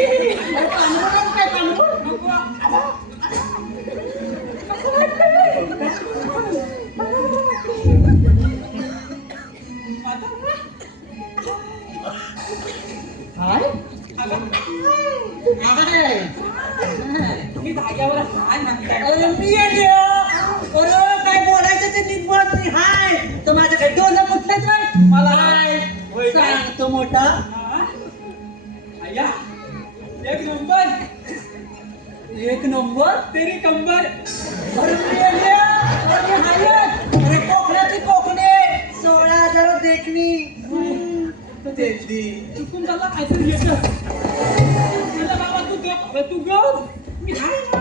काय मी धाग्यावर काय बोलायचं ते निघत नाही हाय तर माझं काही डोलं कुठलंच नाही मला सांगतो मोठा एक नंबर तेरी कंबर अरे कोकणाची कोकणे 16,000 देखणी चुकून झाला काहीतरी येतं बाबा तू गप मी आहे ना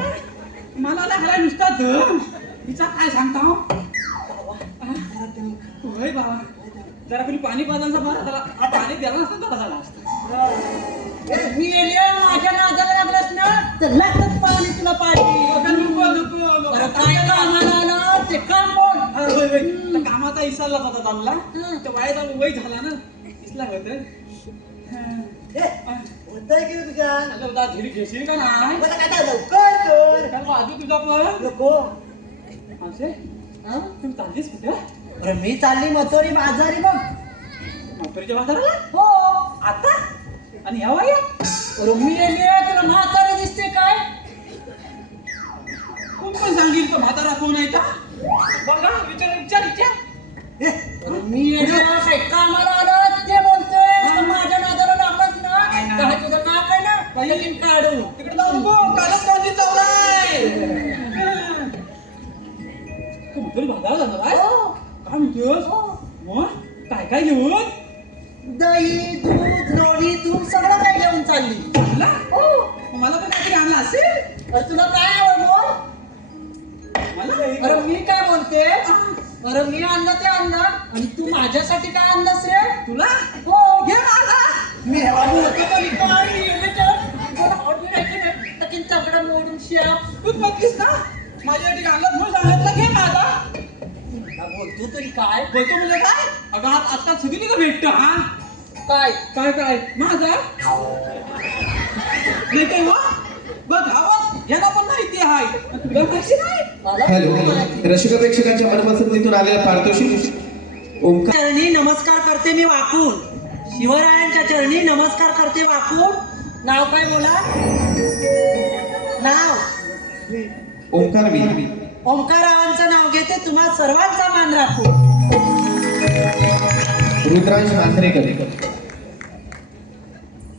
मला लागला नुसता धम हिचा काय सांगता होय बाबा जरा कोणी पाणी पाजायचा बरा त्याला पाणी द्यायला नसतं जरा झाला असतं मी येले माझ्या नादाला लागलास ना तर लागत पाणी तुला पाणी काय कामाला आला ते काम बोल कामाचा इसाला होता चालला तर वायदा वय झाला ना इसला होतं होतंय की तुझ्या धीर घेशील का नाही मला काय लवकर कर बाजू तुझा पण नको असे तुम्ही चाललीस कुठे अरे मी चालली मथोरी बाजारी मग नोकरीच्या बाजाराला हो आता आणि ह्या वया अरे मी येले तुला म्हातारी दिसते काय कोण पण सांगेल तो म्हातारा कोण आहे का बघा विचार अरे मी येले काय कामाला आला ते बोलतोय माझ्या नादाला लागलाच ना काय तुझं नाक आहे ना लगीन काढू तिकडे जाऊ नको कालच गावची चावलाय तू म्हातारी बाजारात जाणार आहे काय म्हणतोस मग काय काय घेऊन दही दूध लोणी तूप सगळं काय घेऊन चालली मला पण काहीतरी आणलं असेल अरे तुला काय आवड बोल? मला काही अरे मी काय बोलते? अरे मी आणलं ते आणलं आणि तू माझ्यासाठी काय आणलंस रे? तुला हो घे माझा. मी हेवा बोलतो तरी काय तगडा मोडून शिया. तूच बघलीस ना माझ्यासाठी आणलं म्हणून सांगितलं घे माझा. बोलतो तरी काय? बोलतो म्हणजे काय? अगं आता सगळी का भेटतं हा काय? काय काय माझा नाही काय हो बघ गावात याला पण माहिती आहे तुला माहिती नाही. मला हॅलो माहिती. रसिक प्रेक्षकांच्या मनपसंतीतून आलेला पारितोषिक ओंकार चरणी नमस्कार करते मी वाकून. शिवरायांच्या चरणी नमस्कार करते वाकून. नाव काय बोला? नाव ओंकार वी ओंकारावांचं नाव घेते. तुम्हा सर्वांचा मान राखू. रुद्रांश मांजरेकर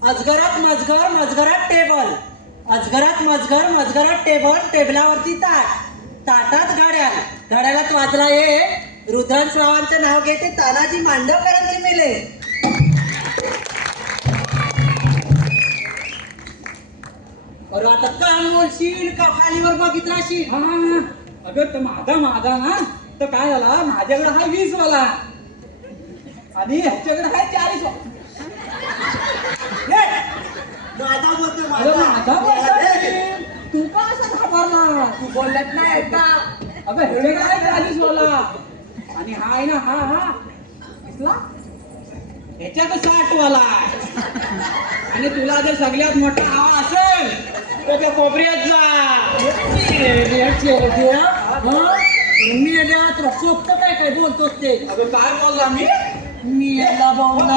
अजगरात मजगर मजगरात टेबल. अजगरात मजगर मजगरात टेबल. टेबलावरती ताट. ताटात घड्याळ. घड्याळात वाजला ये. रुद्रांश रावांचं नाव घेते. तानाजी मांडवकरांची मेले. अरे आता काय बोलशील का खालीवर बघित राहशील? हा अगं तर माझा ना तर काय झाला माझ्याकडे हा 20 वाला आणि ह्याच्याकडे आहे 40 वाला. माझा बोलतो अरे माझा बोलतो माझा. मी. तू का असं घाबरला तू बोलत नाही एकदा अगं ह्याच्याकडे आहे 40 वाला आणि हा आहे ना हा दिसला ह्याच्याकडे 60 वाला आणि तुला जर सगळ्यात मोठा हवा असेल तर त्या कोपऱ्यात जा. मी तुला सोपत काय काय बोलतोस ते? अगं काय बोलला मी याला बोलला.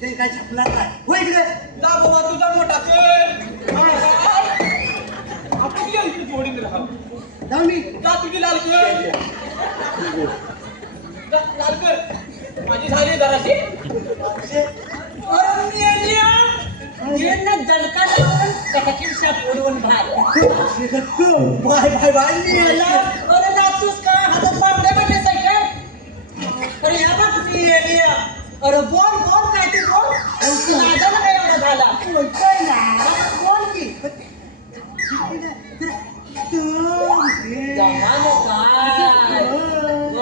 ते काय छपला काय हो इकडे जा बाबा तुझा मोठा कर आपण इथे जोडीन राहा मी जा तुझी लाल कर लाल कर माझी झाली जराशी उडवून बाय बाय बाय मी याला. अरे नाचतोस का? हातात बांगड्या भेटत आहे काय? अरे या बघ मी याला. अरे बोल बोल काय ते बोल. नादाला काय एवढा झाला? बोलतोय ना बोल की. जमाने काय?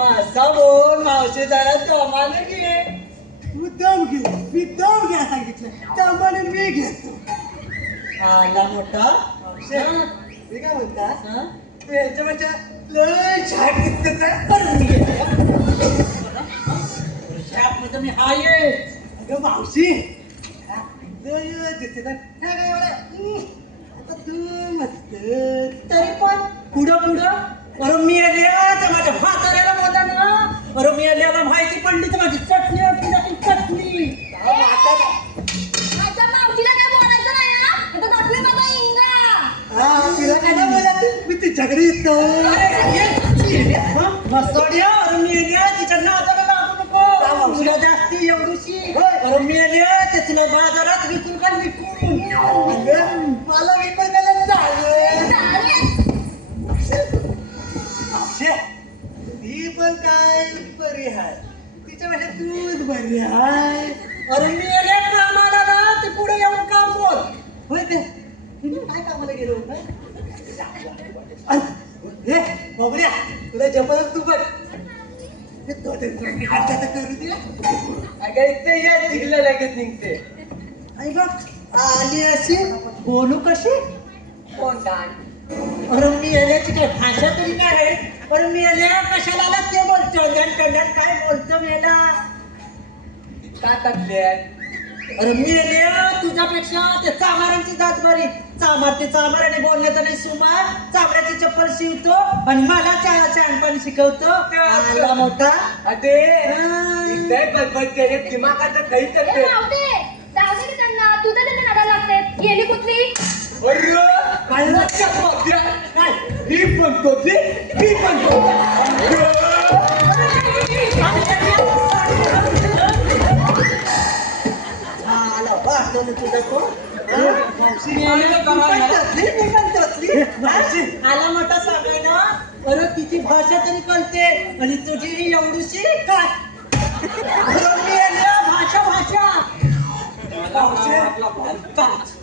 असा बोल मावशी जरा जमाने घे. मुद्दाम घे मी दम घ्या सांगितलं त्यामुळे मी घेतो आला मोठा. मी काय म्हणता हं? तू याच्यापेक्षा लय छाट घेतलं तर परत मी छापमध्ये मी हा ये. अगं मावशी लय दिसते तर काय काय एवढं आता तू मस्त तरी पण पुढं अरे मी आल्या माझ्या म्हाताऱ्याला बोला ना. अरे मी आल्याला माहिती पडली तर माझी चटणी होती जाती चटणी. माझ्या मावशीला काय बोलायचं नाही हा. आता दाखले माझा इंगा. हा तिला काय नाही बोलत मी तिच्याकडे येतो मस्तोड्या अरे मी आल्या तिच्या नावाला लागू नको. तुला जास्ती एवढीशी. अरे मी आल्या ते तुला बाजारात विकून का विकून. अगं मला विकायला झालं ती पण काय बरी आहे तिच्यापेक्षा तूच बरी आहे. अरे मी आल्या कामाला ना ते पुढे येऊन काम बोल. होय काय तुम्ही काय कामाला गेलो होता हे बाबऱ्या तुला जबरदस्त तू बघ हे दोन हातात करू दे. अगं इथे या जिल्हा लगेच निघते. आई बघ आली अशी बोलू कशी अरे मी आल्याची काय भाषा तरी काय आहे. अरे मी आल्या कशाला आला ते बोलतो काय बोलतो मेला काय टाकले अरे मी आल्या तुझ्यापेक्षा ते चामारांची जात बरी. चामार ते चामाराने बोलण्याचं नाही सुमार. चामड्याची चप्पल शिवतो आणि मला शहाणपण शिकवतो. आला मोठा अरे दिमागाचं काही ए, राहू दे की त्यांना. तुझं त्यांना नादाला लागते. गेली कुठली? काय मी पण आला वाटलं तुझा तो. आला मोठा सांगायला. अरे तिची भाषा तरी कळते आणि तुझी ही एवढीशी काय. भाषा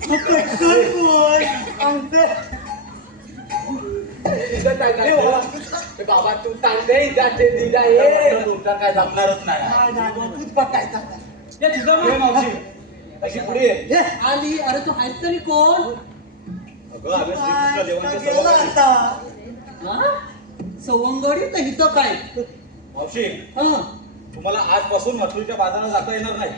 तू पटकन बोल आमचं बाबा तू सांगते जाते दिला हे तुमचा काय जमणारच नाही तूच बघायचा ये तुझा मावशी अशी पुढे ये. हे आली अरे तू आहेस तरी कोण अगं आम्ही श्रीकृष्ण देवांचे गेला सभासद. आता हा? सवंगडी तर इथं काय मावशी हा तुम्हाला आजपासून मथुरेच्या बाजारात जाता येणार नाही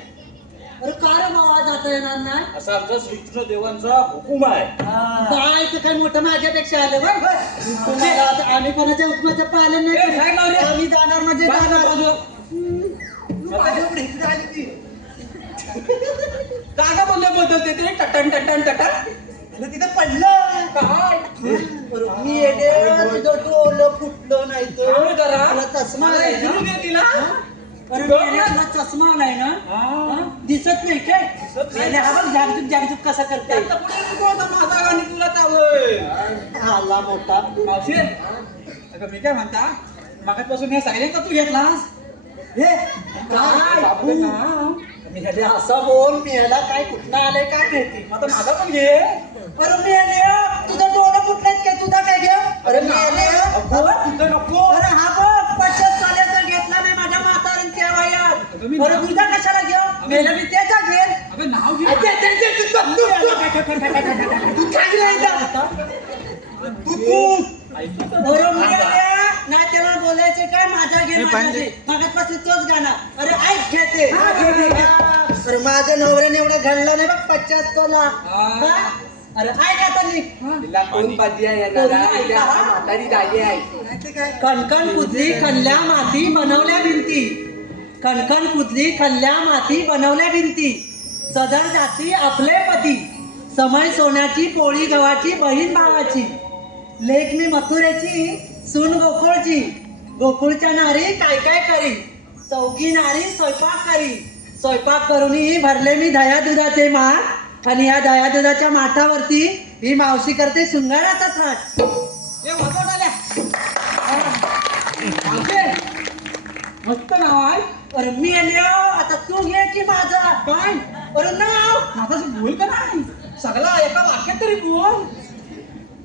अरे का रे बाबा जाता येणार नाही असा आमचा श्रीकृष्ण देवांचा हुकूम आहे काय ते काय मोठं माझ्यापेक्षा आलं बघ आम्ही कोणाच्या हुकमाचं पालन नाही ए, काय लावले? करत. आम्ही जाणार म्हणजे बाजूला, जाणार. बाजूला. तू माझ्याकडे इकडे आली ती. जागा बदलते ते टटन टटन टटन अरे तिथं पडलं काय अरे मी येते तुझं डोलं फुटलं नाही तर काय करा? तुला चष्मा मला आहे इकडून ना? दे तिला. अरे मेल्या, तुला चष्मा आलाय ना हा? दिसत नाही काय मेल्या, हा बघ जागजूक जागजूक कसा करते आता पुढे नको आता माझा गाणी तुला चाललोय आला मोठा मावशी अगं मी काय म्हणता मागापासून हे सायलेंट का तू घेतलास हे काय तू? मेल्या असा बोल मेला काय कुठला आलाय काय माहिती आता माझा पण घे अरे मेल्या तुझं डोळं फुटलंय काय तुझा काय घ्या अरे मेल्या तुझं नको अरे हा बघ 50 चाल्याचा घेतला नाही माझ्या म्हातारीन त्या वयात तुम्ही अरे तुझा कशाला घेऊ मेल्या मी त्याचा घेईन अगं नाव घे तू काय नाही नाही त्याला बोलायचे काय माझा घे मागापासून तोच गाणं अरे ऐक घेते अरे माझ्या नवऱ्याने एवढं घडलं नाही बघ 50 तोला अरे ऐक आता कणकण कुदली खणल्या माती बनवल्या भिंती कणकण कुदली खणल्या माती बनवल्या भिंती सदर जाती आपले पती समय सोन्याची पोळी गव्हाची बहीण भावाची लेक मी मथुरेची सून गोकुळची गोकुळच्या नारी काय काय करी चौकी नारी स्वयंपाक करी स्वयंपाक करूनही भरले मी दया दुधाचे माठ आणि या दया दुधाच्या माठावरती ही मावशी करते शृंगाराचा थाट ए वाजवून आल्या मावशी, मस्त नाव आहे अरे मी आता तू घे की माझा काय अरे नाव माझा बोल का नाही सगळा एका वाक्यात तरी बोल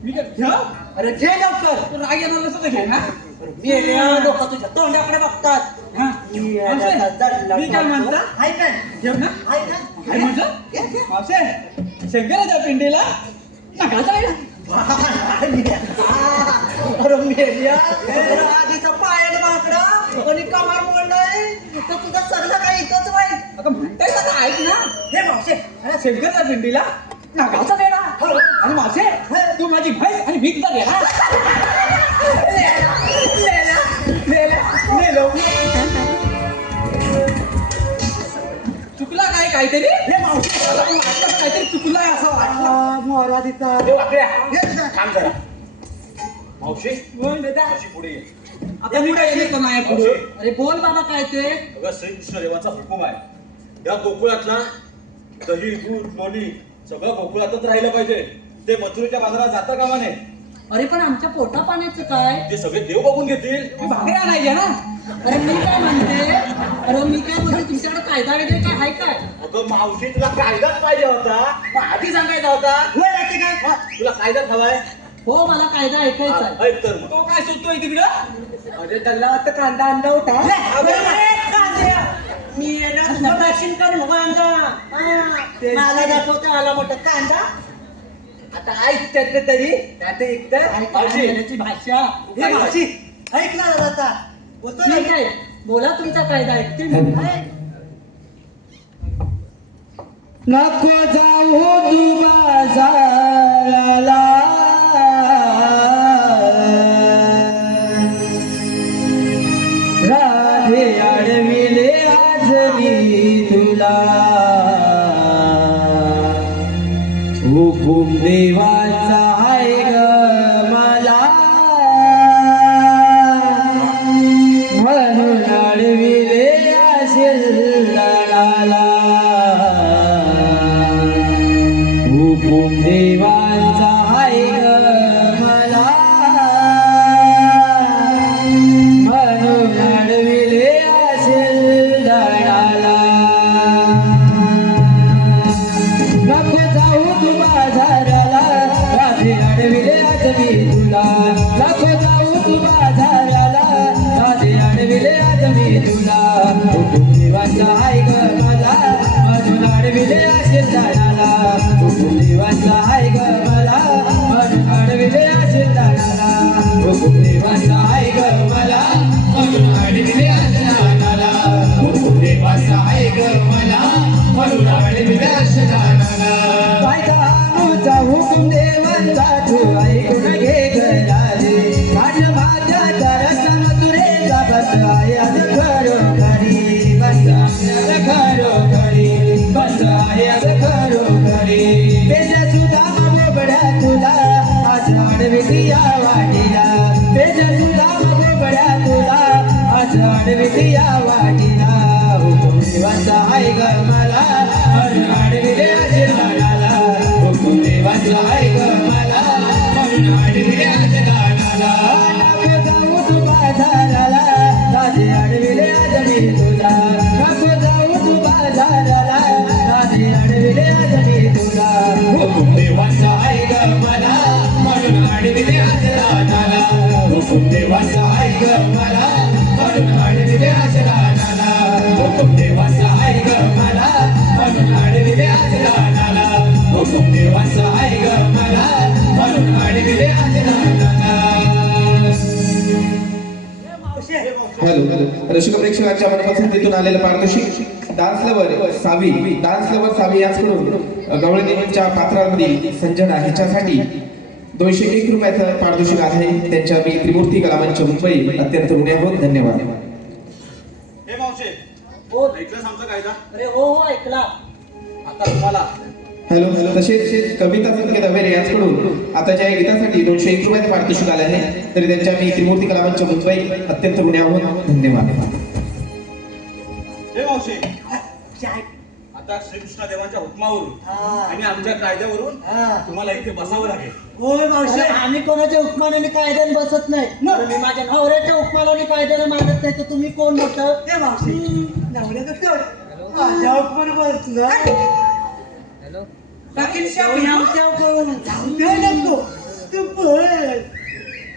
मी काय घ्या अरे घे लवकर तू राग येणार नसतं तर घे ना मी लोक तुझ्या तोंडाकडे बघतात हा. मी मावशी, मी काय म्हणता हाय काय घेऊ ना हाय ना काय म्हटलं मावशे शंकराच्या पिंडीला नका जायला अरे मेल्या आधीचा पायाला बाकडा आणि कमार मोडलाय तर तुझं सगळं काही इथंच वाईट आता म्हणताय आता ऐक ना हे मावशे शंकराच्या पिंडीला नगाचा देणार आणि मावशे तू माझी म्हैस आणि मी तुझा देणार चुकला काय काहीतरी हे मावशे मला पण वाटलं तर काहीतरी चुकलाय असं वाटलं मोरा तिचा ए, वाकड्या. थांब जरा मावशी अशी पुढे ये. आता मी काय येतो नाही पुढे अरे बोल बाबा काय ते अगं श्रीकृष्ण देवाचा हुकूम आहे या गोकुळातला दही दूध लोणी सगळं गोकुळातच राहिलं पाहिजे ते मथुरेच्या बाजारात जाता कामा नये अरे पण आमच्या पोटा पाण्याचं काय ते सगळे देव बघून घेतील मी भाकरी आणायचे ना अरे मी काय म्हणते अरे मी काय म्हणते तुमच्याकडे कायदा वगैरे काय आहे काय अगं मावशी तुला कायदाच पाहिजे होता मग आधी सांगायचा होता होय राहते काय तुला कायदाच हवाय हो मला कायदा ऐकायचा आहे ऐक तर मग तो काय सुटतोय तिकडं अरे त्याला आता कांदा आणला होता मी दक्षिण करून कांदा मला दाखवते आला मोठा कांदा आता ऐक त्यातलं तरी त्यात एकदा भाषा हे मावशी. ऐक ना आता बोलतो ना काय बोला तुमचा कायदा ऐकते मी. नको जाऊ तू बाजाराला राधे आडविले आज मी तुला हुकुम देवाचा आहे ग मला म्हणून आडविले असेल लढाला हुकुम देवांचा आहे ग मला म्हणून आडविले असेल लढाला नको जाऊ तू बाजाराला देवाचा आहे ग मला म्हणून अडविले असेल दाडाला हुकूम देवाचा आहे ग मला म्हणून अडविले असेल दाडाला हुकूम देवाचा आहे ग मला म्हणून अडविले असेल दाडाला हुकूम देवाचा आहे ग मला म्हणून अडविले असेल दाडाला कायदा आमचा हुकूम देवाचा तू ऐकून घे गराजे काढ माझ्या रस्ता तुरेचा बस आहे आज खरोखरी बस आहे खरोखरी बस आहे आज खरोखरी तेजा सुद्धा बोबड्या तुला आज अडविती या वाटीला तेजा सुद्धा बोबड्या तुला आज अडविती या वाटीला हुकूम देवाचा आहे ग मला म्हणून अडविले असेल दाडाला हुकूम देवाचा आहे ग मला म्हणून अडविले असेल दाडाला नको जाऊ तू बाजाराला राजे अडविले आज मी तुला नको जाऊ तू बाजाराला राजे अडविले आज मी तुला हुकूम देवाचा आहे ग मला म्हणून अडविले आज दाडाला हुकूम देवाचा आहे ग मला म्हणून अडविले आज दाडाला हुकूम देवाचा आहे ग मला म्हणून अडविले आज दाडाला हुकूम देवाचा आहे ग मला म्हणून अडविले आज दाडाला हॅलो रसिक प्रेक्षकांच्या मनापासून तिथून आलेलं पारितोषिक डान्स लवर सावी याचकडून गवळणीच्या पात्रावरील संजना ह्याच्यासाठी 201 रुपयाचं पारितोषिक आहे. त्यांच्या मी त्रिमूर्ती कलामंच मुंबई अत्यंत ऋणी आहोत. धन्यवाद. हे मावशे हो ऐकलं आमचा कायदा अरे हो ऐकला. आता तुम्हाला हॅलो तसेच कविता संकेत अवेरे यांच्याकडून आताच्या या गीतासाठी 201 रुपयाचे पारितोषिक आले आहे. तरी त्यांच्या मी त्रिमूर्ती कलामंच मुंबई अत्यंत ऋणी आहोत. धन्यवाद. हे मावशे चाय. आता श्रीकृष्ण देवांच्या हुकमावरून हा. आणि आमच्या कायद्यावरून हा. तुम्हाला इथे बसावं लागेल. होय मावशी आम्ही कोणाच्या उपमानाने कायद्याने बसत नाही. मी माझ्या नवऱ्याच्या उपमानाने कायद्याने मानत नाही तर तुम्ही कोण मोठं हे मावशी नवऱ्याचं माझ्या उपमान बसलं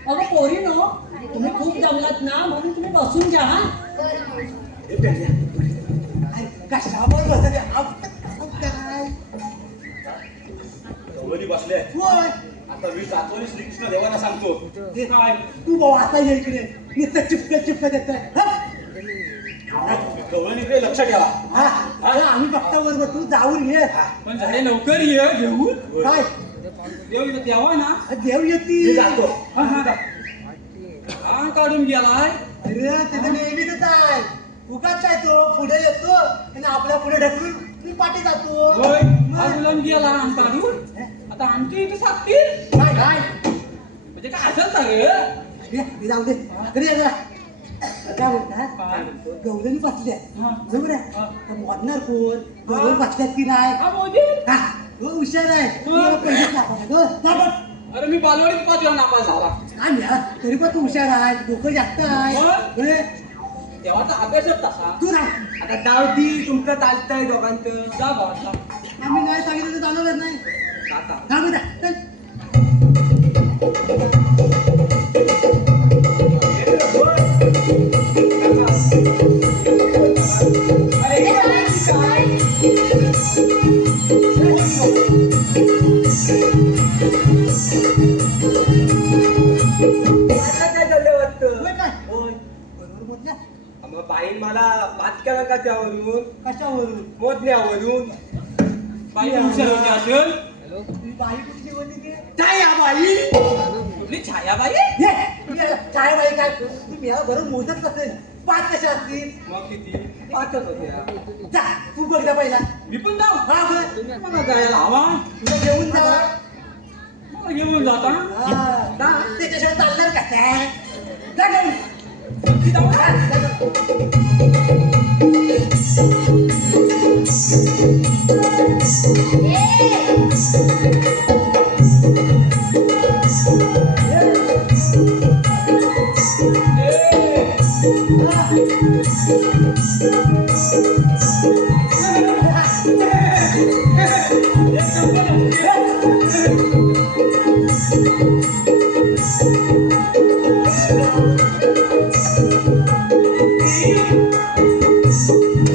अगं पोरी नो तुम्ही खूप जमलात ना म्हणून तुम्ही बसून जा. हा कशावर बसत गवळणी बसले आता मी आठवणी श्रीकृष्ण देवाला सांगतो. तू भाऊ आता ये इकडे नुसतं चिपक देत गवळणीकडे लक्ष ठेवा. आम्ही बघता बरोबर तू जाऊन ये. पण झाले लवकर ये घेऊन काय देव द्यावा ना देव मी येते. जातो. हा काढून गेलाय. अरे तिथे नेहमीच आहे. उगाच आहे तो पुढे येतो आणि आपल्या पुढे ढकलून मी पाठी जातो. होय हा गुलाम गेला आणि काढून आता आमच्या इथे सांगतील काय काय म्हणजे काय असेल सगळं मी जाऊ दे घरी ये जरा. काय बोलता गौरणी बसल्या बरोबर आहे तर मोडणार कोण गौरव बसल्यात की नाही. हा मोदी हा, तो हुशार आहे तुला पहिलेच दाखवला. दाखव. अरे मी बालवाडीत 5 वेळा नापास झाला. काय मिळा तरी पण तू हुशार आहे डोकं जास्त आहे. होय. तेव्हाचा अभ्यासच तसा. तू राह आता डावती तुमचं चालतंय दोघांचं जा भावा. आम्ही नाही सांगितलं तर जाणार नाही. आता हा बेटा चल. होय काय बरोबर बोलल्या. मग बाईन मला बात केला का त्यावरून कशावरून मोजण्यावरून बाई हुशार होती असेल. ही बाई कुठे जेवण देते? काय या बाई कुठली छायाबाई ये, ये, काय बाई काय तुम्ही याला बरोबर मोजत असेल. 5 कशा असतील मग किती 5च होत्या. जा तू बघ जा पहिला. मी पण जाऊ हा बघ. मला जायला हवा. तुला घेऊन जा. मला घेऊन जाता हा, त्याच्याशिवाय चालणार का काय? जा घेऊन. नक्की जाऊ जा, ना? जा, जा.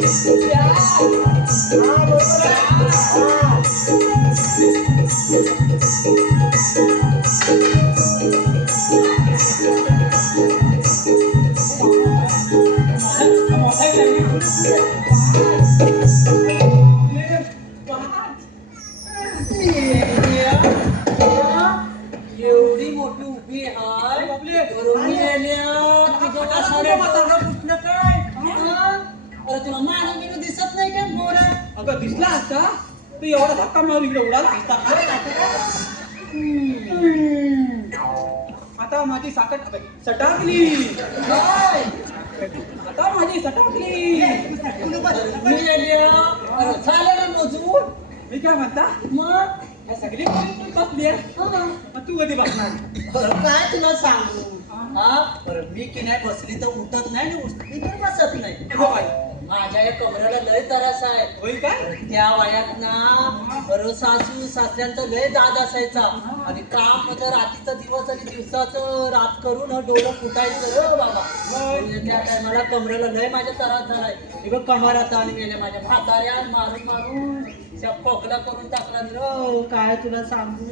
ए एवढी मोठी उभी हाय बरोबर तुझं कसारे कुठलं काय अरे तुला मानव बिनू दिसत नाही काय मोरा अगं दिसला असता तू एवढा धक्का मारून इकडे उडाला असता आता माझी साकट सटाकली आता माझी सटाकली अरे झालं ना मोजून मी काय म्हणता मग या सगळी मुली बसली मग तू कधी बसणार बरं काय तुला सांगू हा बरं मी की नाही बसली तर उठत नाही आणि उठली तर बसत नाही हो बाई माझ्या या कमरेला लय त्रास आहे होईल काय त्या वयात ना बरं सासू सासऱ्यांचा लय दाद असायचा आणि काम तर रात्रीचा दिवस आणि दिवसाचं रात करून डोळं फुटायचं रे बाबा म्हणजे त्या टायमाला कमरेला लय माझ्या त्रास झालाय हे बघ कमर आता आणि गेल्या माझ्या म्हाताऱ्या मारून मारून त्या खोकला करून टाकला रे काय तुला सांगू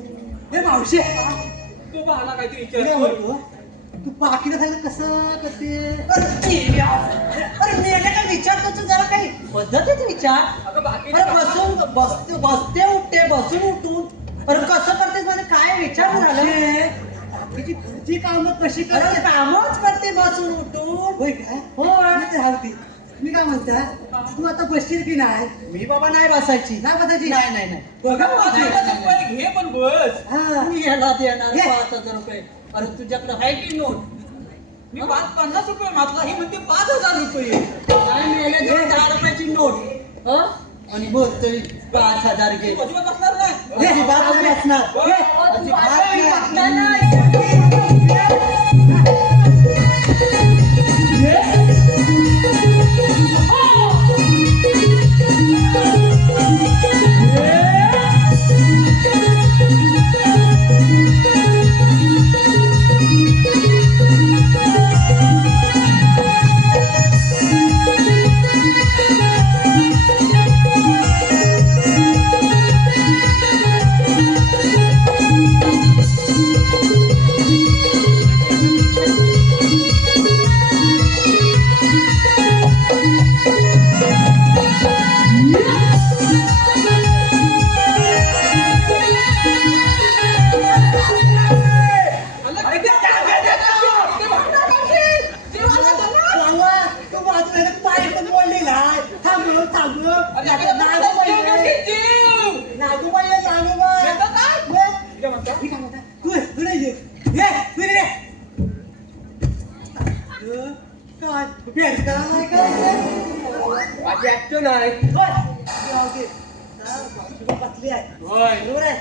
हे मावशी तू पाहला काय तू विचार तू बाकीला झालं कसं करते अरे मेले काय विचार तुझं जरा काही पद्धतीत विचार अगं बाकी अरे बसून बसते उठते बसून उठून अरे कसं करतेस म्हणजे काय विचार झालं बाकीची घरची कामं कशी करते कामच करते बसून उठून होय काय हो मी काय म्हणता तू आता बसशील की नाही मी बाबा नाही बसायची नाही बसायची नाही नाही नाही घे पण बस मी याला देणार 5,000 रुपये अरे तुझ्याकडे आहे की नोट मी 50 रुपये मागला ही म्हणते 5,000 रुपये नाही मिळाले 10 रुपयाची नोट आणि बोलतोय 5,000 घे अजिबात असणार नाही अजिबात नाही असणार अजिबात माझी ऍक्शन आहे बसली आहे होय बरोबर आहे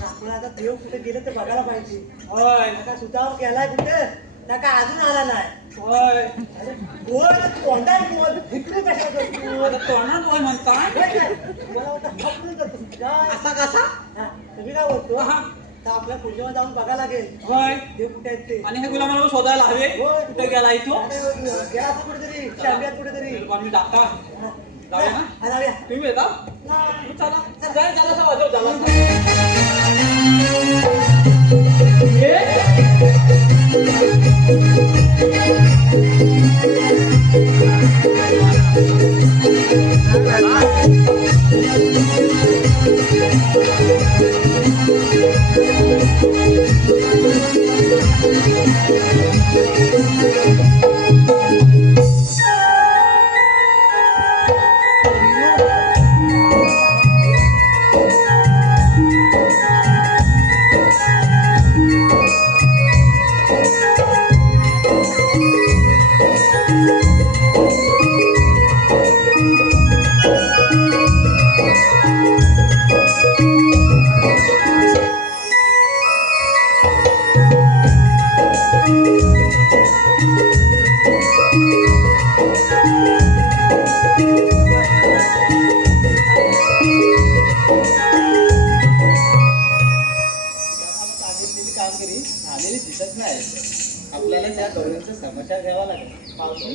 आपण आता देव कुठे गेलं तर बघायला पाहिजे होय आता सुद्धा गेलाय कुठे का अजून आला नाही होय बोल तोंडात बोल भिकली कशा करतो आता तोंडात होय म्हणता मला वाटतं हप्पी करतो काय असा कसा तुम्ही काय बोलतो हा. तर आपल्या पुढच्या जाऊन बघायला लागेल होय देव कुठे आहेत ते आणि हे गुलामाला शोधायला हवे होय. कुठे गेला इथो गेला असं कुठेतरी शांबियात कुठेतरी मी टाकता जाऊया ना जाऊया तुम्ही येता चला जाय झाला सा वाजव झाला झालेली दिसत नाही आपल्याला त्या दोघांचा समाचार घ्यावा लागेल मावशी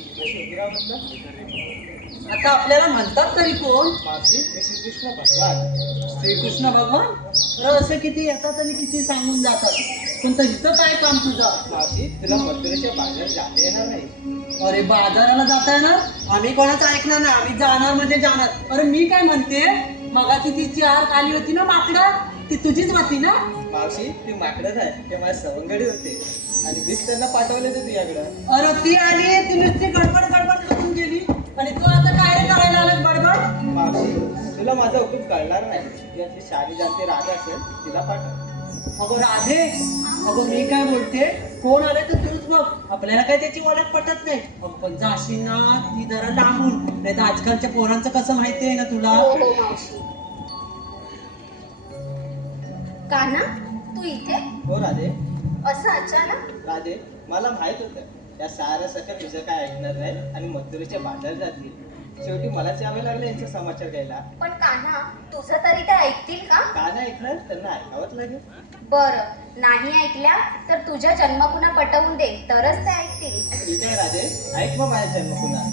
आता आपल्याला म्हणतात तरी कोण मावशी हे श्रीकृष्ण भगवान श्रीकृष्ण भगवान तर असे किती येतात आणि किती सांगून जातात पण तर इथं काय काम तुझं मावशी तुला मथुरेच्या बाहेर जाता येणार नाही अरे बाजाराला जाताय ना, आम्ही कोणाचं ऐकणार नाही, आम्ही जाणार म्हणजे जाणार. अरे मी काय म्हणते, मगाची ती चार आली होती ना माकडं, ती तुझीच होती ना? मावशी ती माकडं आहे ते माझ्या सवंगडी होते आणि मीच त्यांना पाठवले होते तुझ्याकडं. अरे ती आली, ती नुसती गडबड गडबड करून गेली आणि तू आता काय रे करायला आलास बडबड? मावशी तुला माझा हुकूम कळणार नाही. ती आपली शाली जाणती राधा असेल तिला पाठव. अगं राधे, अगं मी काय बोलते, कोण आले तर तूच बघ, आपल्याला काय त्याची ओळख पटत नाही. पण जाशील ना ती जरा लांबून, नाही तर आजकालच्या पोरांचं कसं माहिती आहे ना तुला. हो हो मावशी. कान्हा, तू इथे हो राधे. असं अचानक? राधे मला माहित होतं या साऱ्यासाठी तुझं काय ऐकणार नाही आणि मथुरेच्या बाजार जातील. शेवटी मलाच यावं लागलं यांचा समाचार घ्यायला. पण कान्हा, तुझं तरी ते ऐकतील का? का नाही ऐकणार, त्यांना ऐकावंच लागेल. बरं, नाही ऐकल्या तर तुझ्या जन्मकुणा पटवून दे, तरच ते ऐकतील. ठीक आहे राधे, ऐक मग माझ्या जन्म पुन्हा.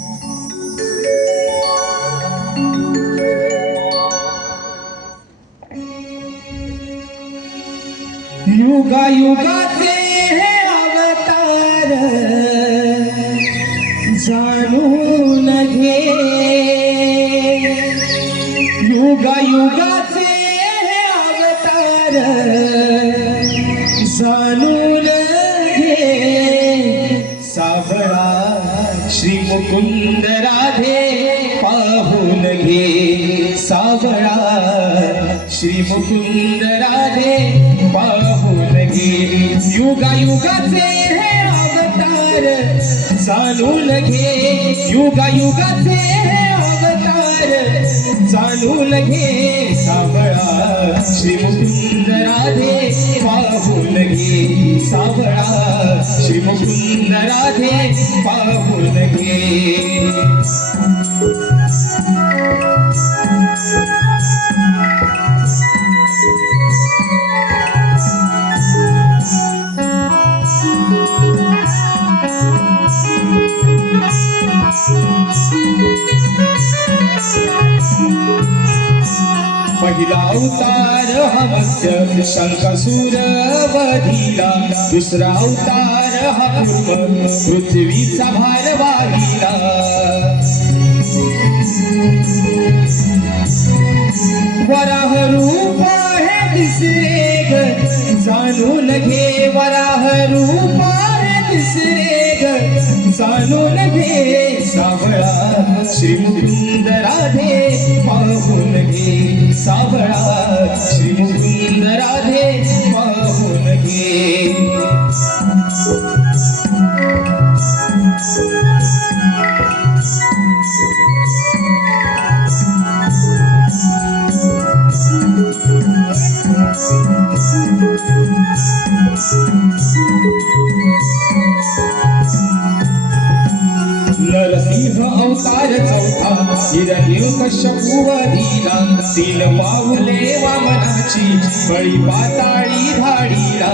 युगा युगाचे हे अवतार जाणून घे. युगा युगाचे हे अवतार जाणून घे. सावळा श्री मुकुंद राधे पाहून घे. सावळा श्री मुकुंद राधे पाहून घे. युगा युगाचे हे अवतार जाणून घे. युगा युगाचे हे अवतार जाणून घे. सावळा श्री मुकुंद राधे पाहून घे. सावळा श्री मुकुंद राधे पाहून घे. पहिला अवतार हा मत्स्य शंकासूर वधिला. दुसरा अवतार हा कूर्म पृथ्वीचा भार वाहिला. वराह रूप हे तिसरे ग जाणून घे. वराह रूप हे तिसरे ग जाणून घे. सावळा श्री मुकुंद राधे पाहून घे. सावळा श्री मुकुंद राधे पाहून घे. नरसिंह अवतार चौथा हिरण्यकश्यपू वधिला. 3 पाऊले वामनाची बळी पाताळी धाडीला.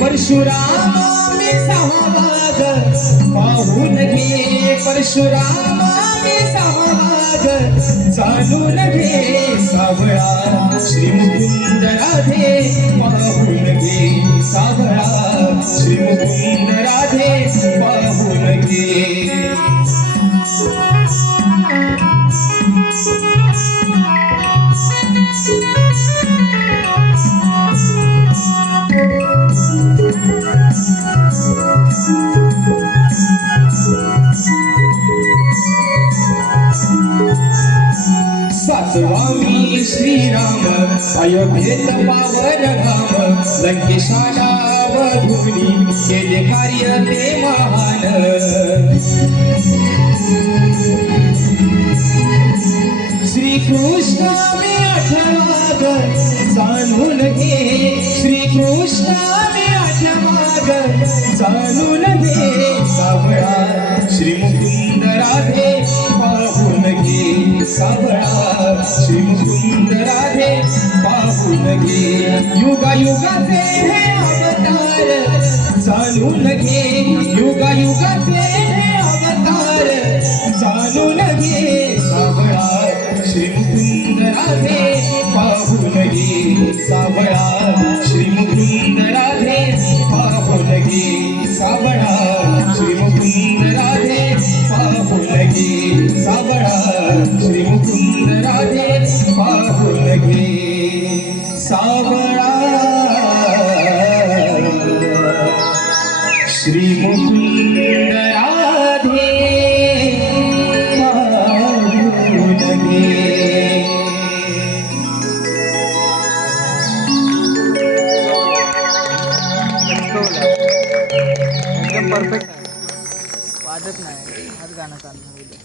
परशुरामाने 6 वाघ पाहून घे. परशुरामाने 6 वाघ जाणून घे. सावळा श्री मुकुंद राधे पाहून घे. सावळा श्री मुकुंद राधे पाहून घे. सातवामी श्रीराम अयोध्येत पावन धाम. लंकेशाला वधूनी केले कार्य ते महान. श्रीकृष्ण मी 8 ग जाणून घे. श्रीकृष्ण मी 8 ग जाणून घे. सावळा श्री मुकुंद राधे पाहून घे. सावळा श्री मुकुंद राधे पाहून घे. युगा युगाचे हे अवतार जाणून घे. युगा युगाचे हे अवतार जाणून घे. सावळा श्री मुकुंद राधे पाहून घे. सावळा श्री मुकुंद राधे श्री मुकुंद राधे पाहून घे. एकदम परफेक्ट आहे. वाजत नाही आज गाणं चालणार उद्या.